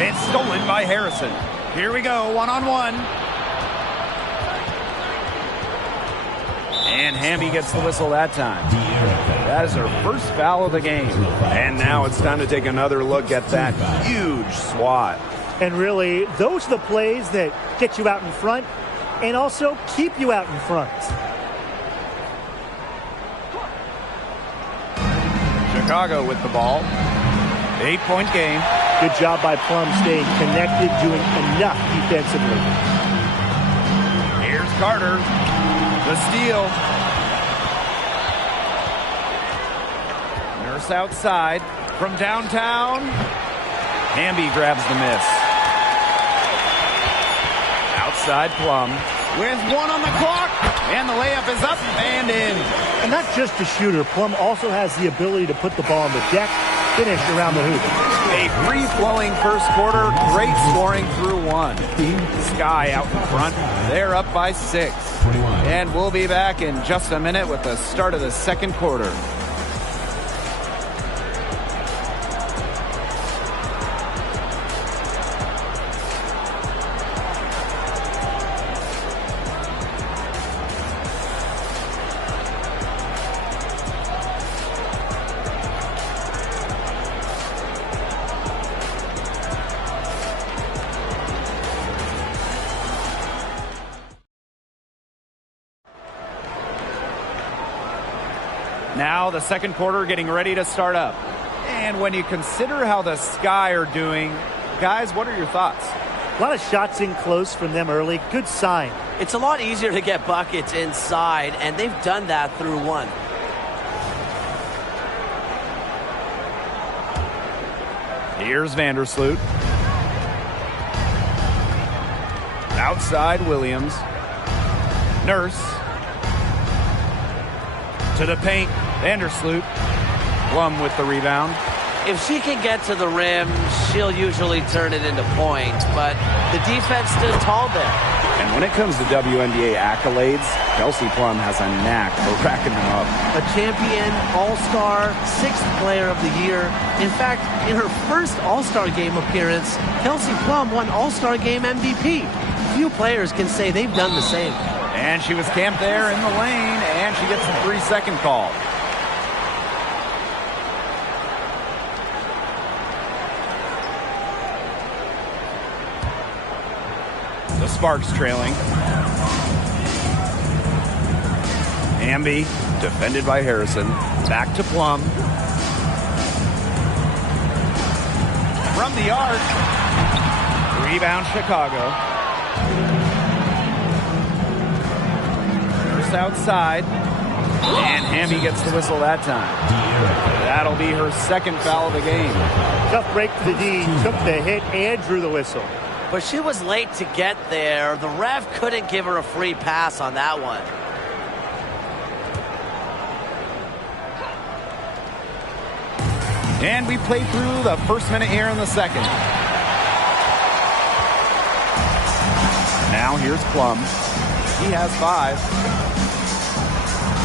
It's stolen by Harrison. Here we go, one-on-one. And Hamby gets the whistle that time. That is her first foul of the game. And now it's time to take another look at that huge swat. And really, those are the plays that get you out in front and also keep you out in front. Chicago with the ball. 8-point game. Good job by Plum staying connected, doing enough defensively. Here's Carter. The steal. Nurse outside from downtown. Hamby grabs the miss. Outside Plum with one on the clock. And the layup is up and in. And not just a shooter, Plum also has the ability to put the ball on the deck, finish around the hoop. A free-flowing first quarter, great scoring through one. Sky out in front, they're up by 6. And we'll be back in just a minute with the start of the second quarter. Now the second quarter getting ready to start up. And when you consider how the Sky are doing, guys, what are your thoughts? A lot of shots in close from them early. Good sign. It's a lot easier to get buckets inside, and they've done that through one. Here's Vandersloot. Outside Williams. Nurse. To the paint. Vandersloot. Plum with the rebound. If she can get to the rim, she'll usually turn it into points, but the defense stood tall there. And when it comes to WNBA accolades, Kelsey Plum has a knack for racking them up. A champion, all-star, 6th player of the year. In fact, in her first all-star game appearance, Kelsey Plum won all-star game MVP. Few players can say they've done the same. And she was camped there in the lane, and she gets the 3-second call. The Sparks trailing. Hamby, defended by Harrison. Back to Plum. From the arc. Rebound Chicago. First outside. And Hamby gets the whistle that time. That'll be her second foul of the game. Tough break to the D. Took the hit and drew the whistle. But she was late to get there. The ref couldn't give her a free pass on that one. And we played through the first minute here in the second. Now here's Plum. He has 5.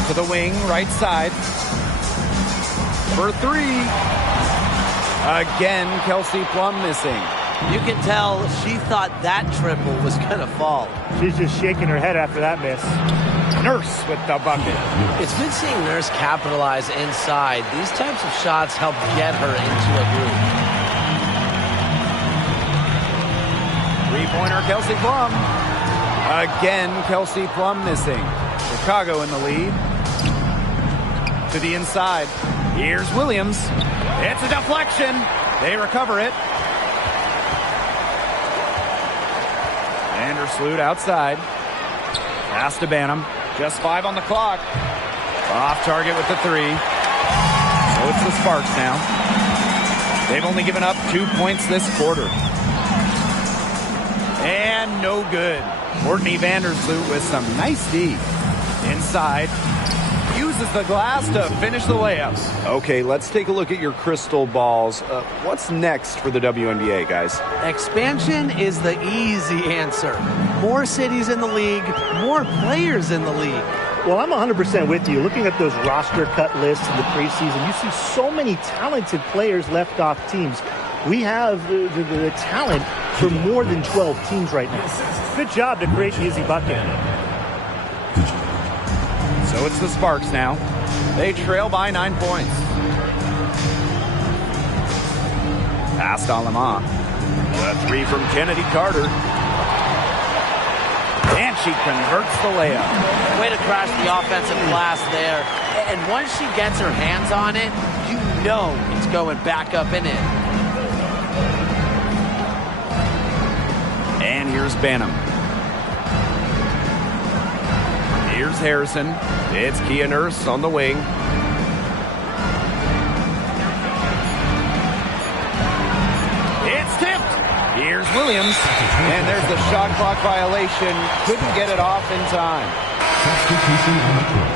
To the wing, right side. For 3. Again, Kelsey Plum missing. You can tell she thought that triple was going to fall. She's just shaking her head after that miss. Nurse with the bucket. It's good seeing Nurse capitalize inside. These types of shots help get her into a groove. Three-pointer, Kelsey Plum. Again, Kelsey Plum missing. Chicago in the lead. To the inside. Here's Williams. It's a deflection. They recover it. Vandersloot outside. Pass to Banham. Just 5 on the clock. Off target with the 3. So it's the Sparks now. They've only given up 2 points this quarter. And no good. Courtney Vandersloot with some nice D. Inside. Uses the glass to finish the layup. Okay, let's take a look at your crystal balls. What's next for the WNBA, guys? Expansion is the easy answer. More cities in the league, more players in the league. Well, I'm 100% with you. Looking at those roster cut lists in the preseason, you see so many talented players left off teams. We have the talent for more than 12 teams right now. Good job to create the easy bucket. So it's the Sparks now. They trail by 9 points. Pass to Alama. The 3 from Kennedy Carter. And she converts the layup. Way to crash the offensive glass there. And once she gets her hands on it, you know it's going back up and in. And here's Banham. Here's Harrison. It's Kia Nurse on the wing. It's tipped. Here's Williams. And there's the shot clock violation. Couldn't get it off in time. Substitution on the court.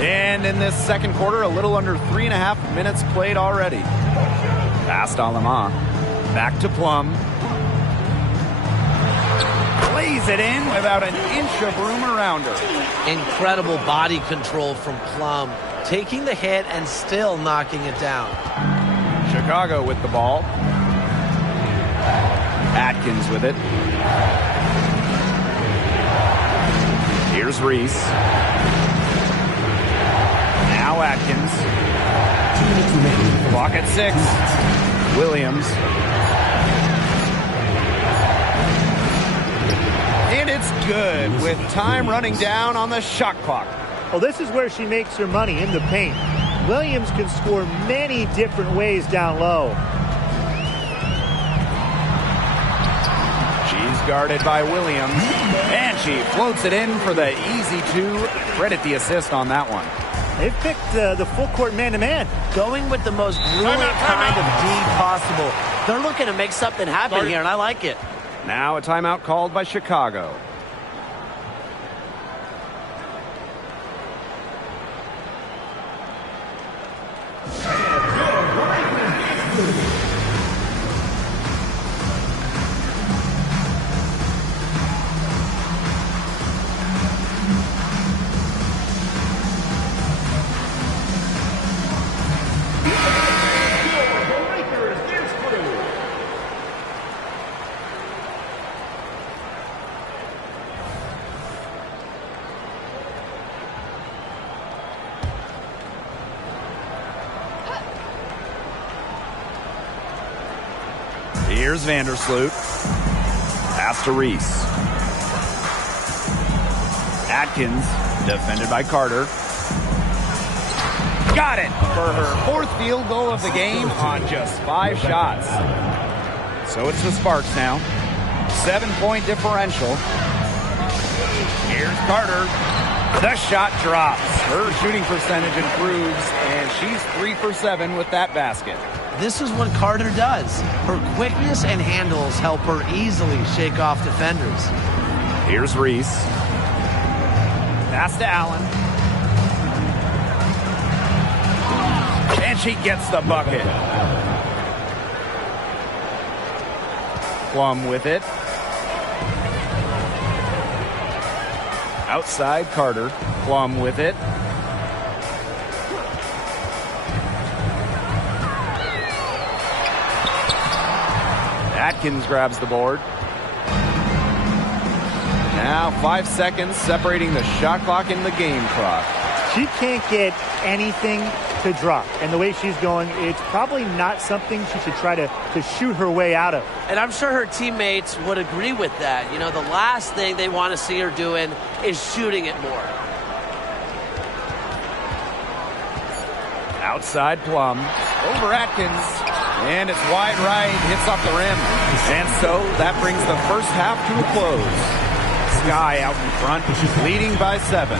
And in this second quarter, a little under 3.5 minutes played already. Past Alama. Back to Plum. Lays it in without an inch of room around her. Incredible body control from Plum. Taking the hit and still knocking it down. Chicago with the ball. Atkins with it. Here's Reese. Now Atkins. Clock at 6. Williams. And it's good with time running down on the shot clock. Well, this is where she makes her money, in the paint. Williams can score many different ways down low. She's guarded by Williams. And she floats it in for the easy 2. Credit the assist on that one. They've picked the full court man-to-man. Going with the most grueling kind of D possible. They're looking to make something happen here, and I like it. Now a timeout called by Chicago. Here's Vandersloot. Pass to Reese. Atkins, defended by Carter. Got it for her 4th field goal of the game on just 5 shots. So it's the Sparks now. 7-point differential. Here's Carter. The shot drops. Her shooting percentage improves, and she's 3 for 7 with that basket. This is what Carter does. Her quickness and handles help her easily shake off defenders. Here's Reese. Pass to Allen. And she gets the bucket. Plum with it. Outside Carter. Plum with it. Atkins grabs the board. Now 5 seconds separating the shot clock and the game clock. She can't get anything to drop. And the way she's going, it's probably not something she should try to shoot her way out of. And I'm sure her teammates would agree with that. You know, the last thing they want to see her doing is shooting it more. Outside Plum. Over Atkins. And it's wide right. Hits off the rim. And so that brings the first half to a close. Sky out in front, leading by 7.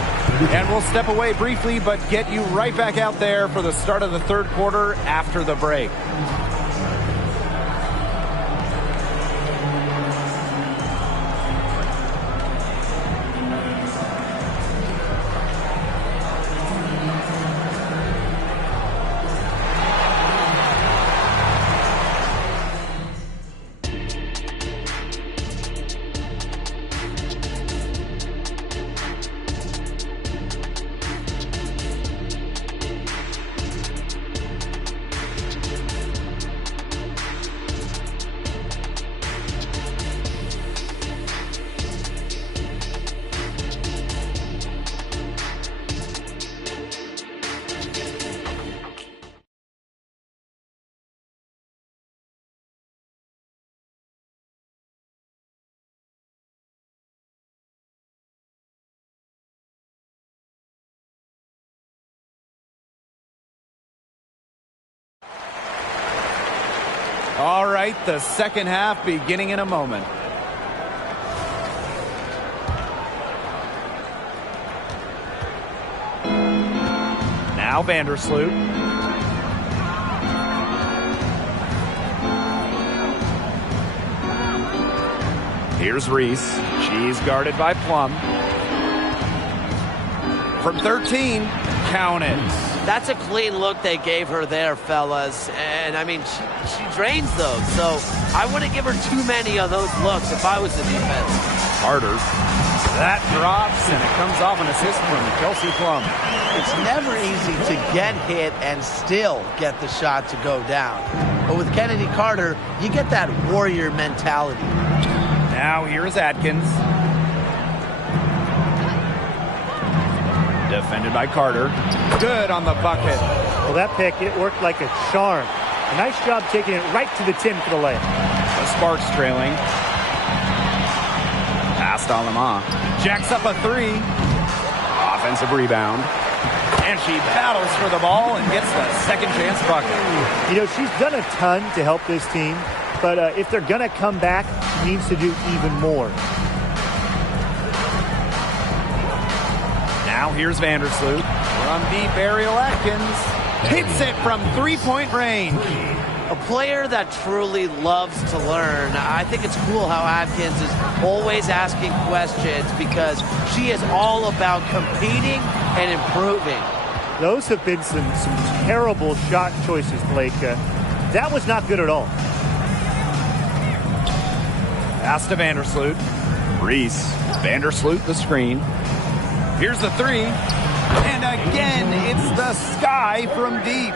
And we'll step away briefly, but get you right back out there for the start of the 3rd quarter after the break. All right, the second half beginning in a moment. Now Vandersloot. Here's Reese. She's guarded by Plum. From 13, count it. That's a clean look they gave her there, fellas. And, I mean, she drains those. So I wouldn't give her too many of those looks if I was the defense. Carter. That drops, and it comes off an assist from Kelsey Plum. It's never easy to get hit and still get the shot to go down. But with Chennedy Carter, you get that warrior mentality. Now here's Atkins. Defended by Carter. Good on the bucket. Well, that pick, it worked like a charm. A nice job taking it right to the tin for the layup. The Sparks trailing. Pass to Alema. Jacks up a 3. Offensive rebound. And she battles for the ball and gets the second chance bucket. You know, she's done a ton to help this team, but if they're going to come back, she needs to do even more. Now here's Vandersloot. From deep, Ariel Atkins hits it from three-point range. A player that truly loves to learn. I think it's cool how Atkins is always asking questions because she is all about competing and improving. Those have been some terrible shot choices, Blake. That was not good at all. Pass to Vandersloot. Reese. Vandersloot the screen. Here's the 3. And again, it's the Sky from deep.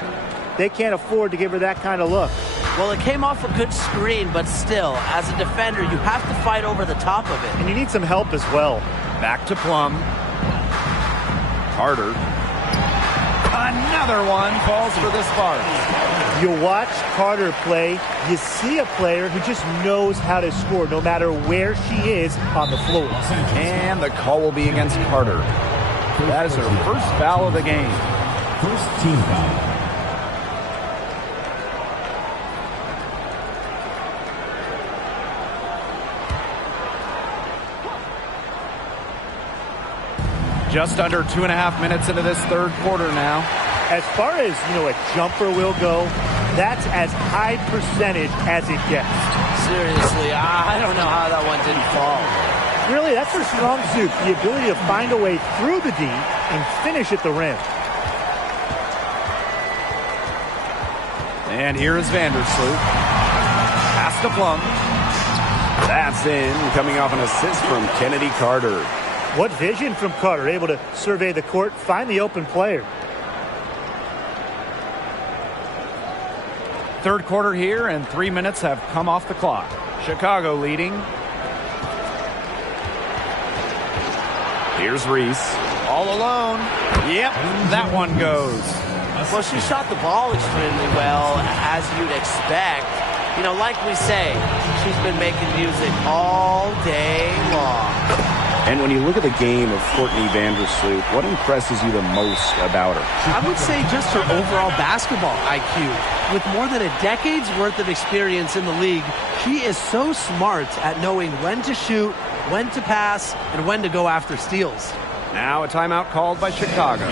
They can't afford to give her that kind of look. Well, it came off a good screen, but still, as a defender, you have to fight over the top of it. And you need some help as well. Back to Plum. Carter. Another one falls for the Sparks. You watch Carter play, you see a player who just knows how to score no matter where she is on the floor. And the call will be against Carter. That is her first foul of the game. First team foul. Just under 2.5 minutes into this third quarter now. As far as, a jumper will go, that's as high percentage as it gets. Seriously, I don't know how that one didn't fall. Really, that's her strong suit, the ability to find a way through the D and finish at the rim. And here is Vandersloot. Pass to Plum. That's in, coming off an assist from Chennedy Carter. What vision from Carter, able to survey the court, find the open player. Third quarter here, and 3 minutes have come off the clock. Chicago leading. Here's Reese. All alone. Yep, that one goes. Well, she shot the ball extremely well, as you'd expect. Like we say, she's been making music all day long. And when you look at the game of Courtney Vandersloot, what impresses you the most about her? I would say just her overall basketball IQ. With more than a decade's worth of experience in the league, she is so smart at knowing when to shoot, when to pass, and when to go after steals. Now a timeout called by Chicago.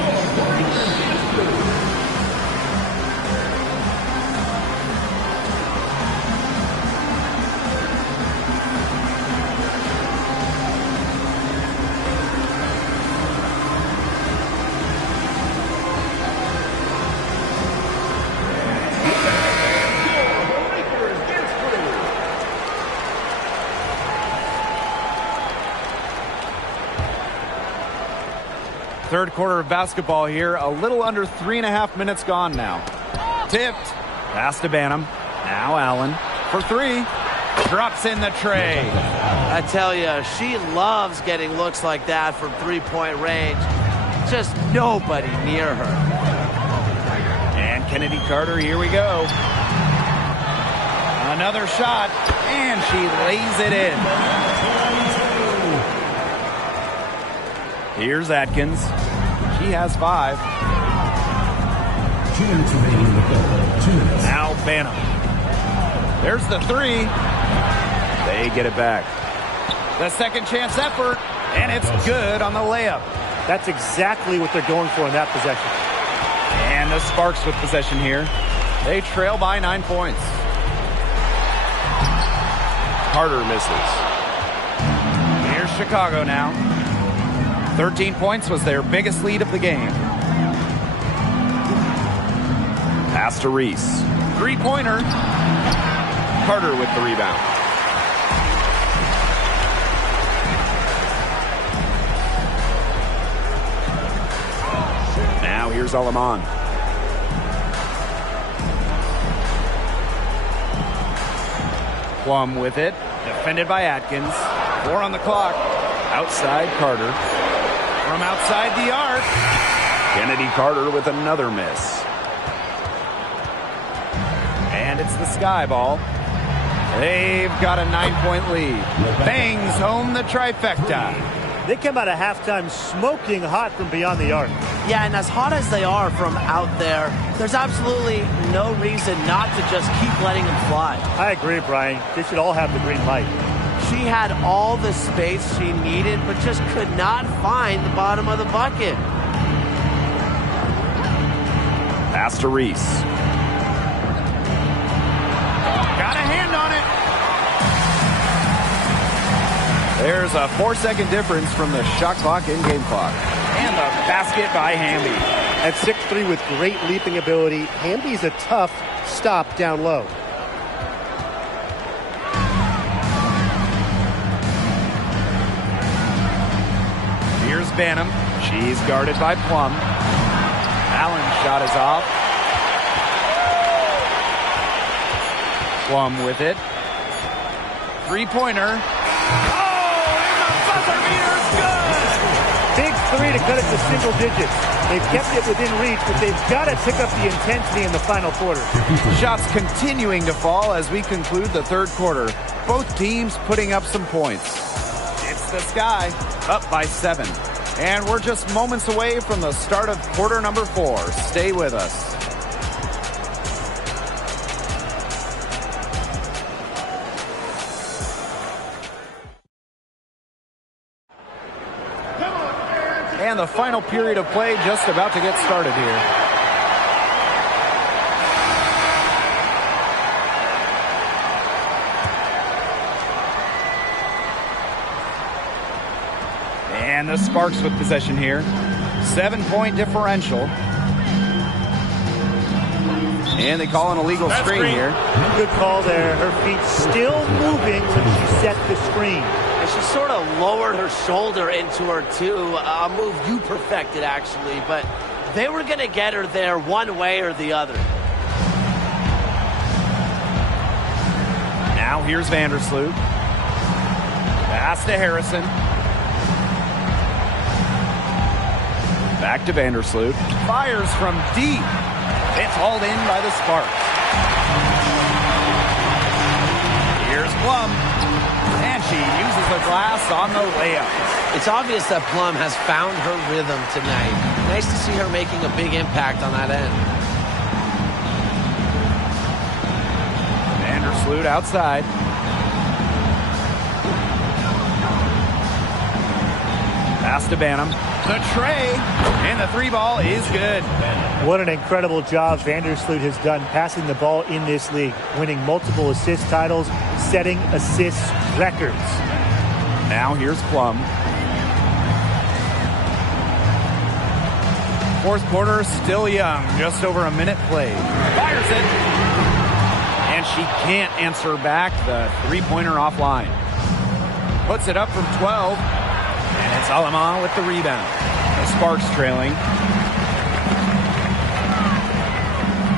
Third quarter of basketball here. A little under 3.5 minutes gone now. Tipped. Pass to Banham. Now Allen for three. Drops in the tray. I tell you, she loves getting looks like that from three-point range. Just nobody near her. And Chennedy Carter, here we go. Another shot, and she lays it in. Here's Atkins. She has 5. 2 minutes remaining in the third. 2 minutes. Now Banham. There's the three. They get it back. The second chance effort, and it's good on the layup. That's exactly what they're going for in that possession. And the Sparks with possession here. They trail by 9 points. Carter misses. Here's Chicago now. 13 points was their biggest lead of the game. Pass to Reese. Three-pointer. Carter with the rebound. Now here's Alaman. Plum with it. Defended by Atkins. 4 on the clock. Outside Carter. From outside the arc. Chennedy Carter with another miss. And it's the Sky Ball. They've got a 9-point lead. Bangs home the trifecta. They come out of halftime smoking hot from beyond the arc. Yeah, and as hot as they are from out there, there's absolutely no reason not to just keep letting them fly. I agree, Brian. They should all have the green light. She had all the space she needed, but just could not find the bottom of the bucket. Pass to Reese. Got a hand on it. There's a 4-second difference from the shot clock and game clock. And the basket by Hamby. At 6'3" with great leaping ability, Hamby's a tough stop down low. Here's Banham. She's guarded by Plum. Allen's shot is off. Plum with it. Three-pointer. Oh, and the buzzer beater's good! Big three to cut it to single digits. They've kept it within reach, but they've got to pick up the intensity in the final quarter. Shots continuing to fall as we conclude the third quarter. Both teams putting up some points. It's the Sky, up by 7. And we're just moments away from the start of quarter number 4. Stay with us. And the final period of play just about to get started here. And the Sparks with possession here. 7-point differential. And they call an illegal screen here. Good call there. Her feet still moving when she set the screen. And she sort of lowered her shoulder into her, too. A move you perfected, actually. But they were going to get her there one way or the other. Now here's Vandersloot. Pass to Harrison. Back to Vandersloot. Fires from deep. It's hauled in by the Sparks. Here's Plum. And she uses the glass on the layup. It's obvious that Plum has found her rhythm tonight. Nice to see her making a big impact on that end. Vandersloot outside. Pass to Banham. The tray. And the 3 ball is good. What an incredible job Vandersloot has done passing the ball in this league, winning multiple assist titles, setting assist records. Now here's Plum. Fourth quarter still young, just over a minute played. Fires it. And she can't answer back the 3-pointer offline. Puts it up from 12. And it's Alama with the rebound. The Sparks trailing.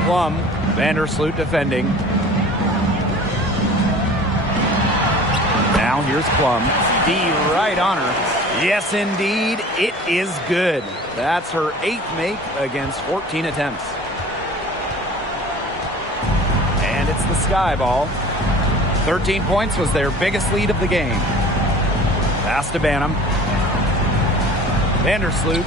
Plum, Vandersloot defending. Now here's Plum. D right on her. Yes, indeed, it is good. That's her 8th make against 14 attempts. And it's the Sky ball. 13 points was their biggest lead of the game. Pass to Banham. Vandersloot.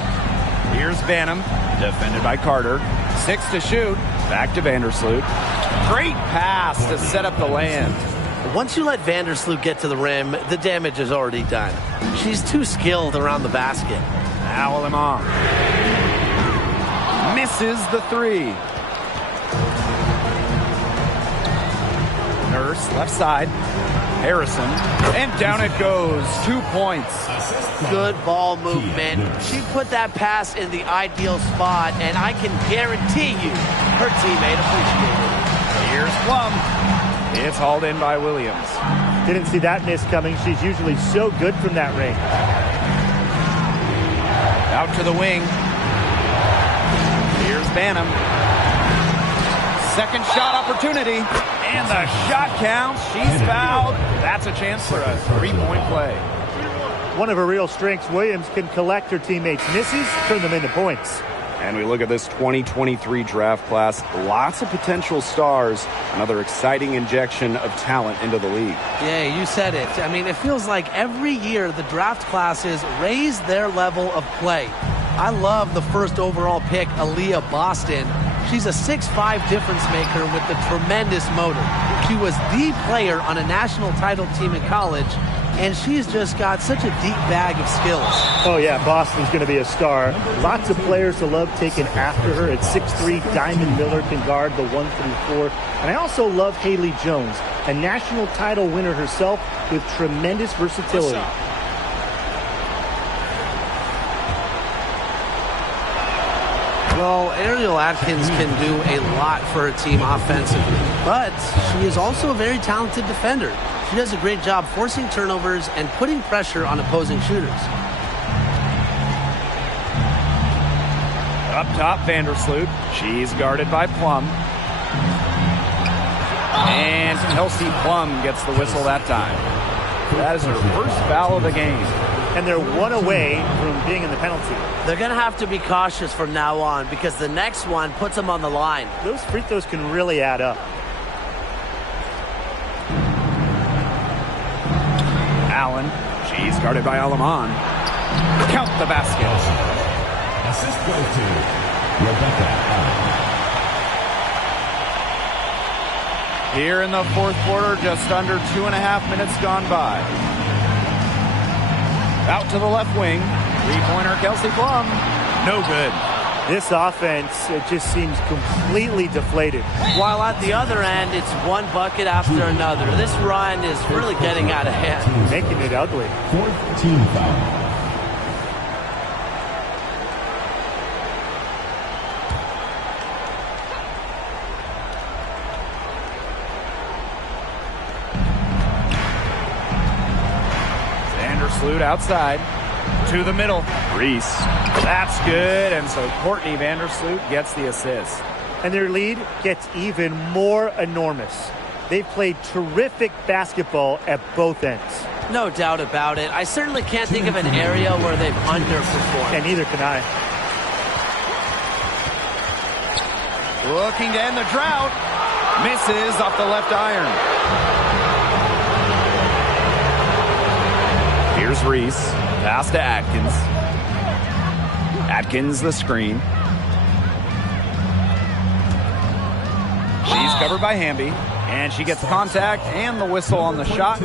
Here's Banham. Defended by Carter. 6 to shoot. Back to Vandersloot. Great pass to set up the land. Once you let Vandersloot get to the rim, the damage is already done. She's too skilled around the basket. Now Alama. Misses the 3. Nurse, left side. Harrison. And down it goes. 2 points. Good ball movement. She put that pass in the ideal spot, and I can guarantee you her teammate appreciated it. Here's Plum. It's hauled in by Williams. Didn't see that miss coming. She's usually so good from that range. Out to the wing. Here's Banham. Second shot opportunity. And the shot counts. She's fouled. That's a chance for a 3-point play. One of her real strengths, Williams can collect her teammates' misses, turn them into points. And we look at this 2023 draft class. Lots of potential stars. Another exciting injection of talent into the league. Yeah, you said it. I mean, it feels like every year the draft classes raise their level of play. I love the first overall pick, Aaliyah Boston. She's a 6'5" difference maker with a tremendous motor. She was the player on a national title team in college, and she's just got such a deep bag of skills. Oh, yeah, Boston's going to be a star. Lots of players to love taking after her. At 6'3", Diamond Miller can guard the 1 through 4. And I also love Haley Jones, a national title winner herself with tremendous versatility. Well, Ariel Atkins can do a lot for her team offensively, but she is also a very talented defender. She does a great job forcing turnovers and putting pressure on opposing shooters. Up top, Vandersloot. She's guarded by Plum. And Kelsey Plum gets the whistle that time. That is her first foul of the game. and they're one away from being in the penalty. They're going to have to be cautious from now on because the next one puts them on the line. Those free throws can really add up. Allen, she's guarded by Alaman. Count the basket. Assist goes to Rebecca Allen. Here in the fourth quarter, just under 2.5 minutes gone by. Out to the left wing. Three-pointer, Kelsey Plum. No good. This offense, it just seems completely deflated. While at the other end, it's one bucket after another. This run is really getting out of hand. Making it ugly. Fourth team foul. Vandersloot outside. To the middle. Reese. That's good. And so Courtney Vandersloot gets the assist. And their lead gets even more enormous. They've played terrific basketball at both ends. No doubt about it. I certainly can't think of an area where they've underperformed. And neither can I. Looking to end the drought. Misses off the left iron. Here's Reese. Pass to Atkins. Atkins the screen. She's covered by Hamby. And she gets contact and the whistle on the shot.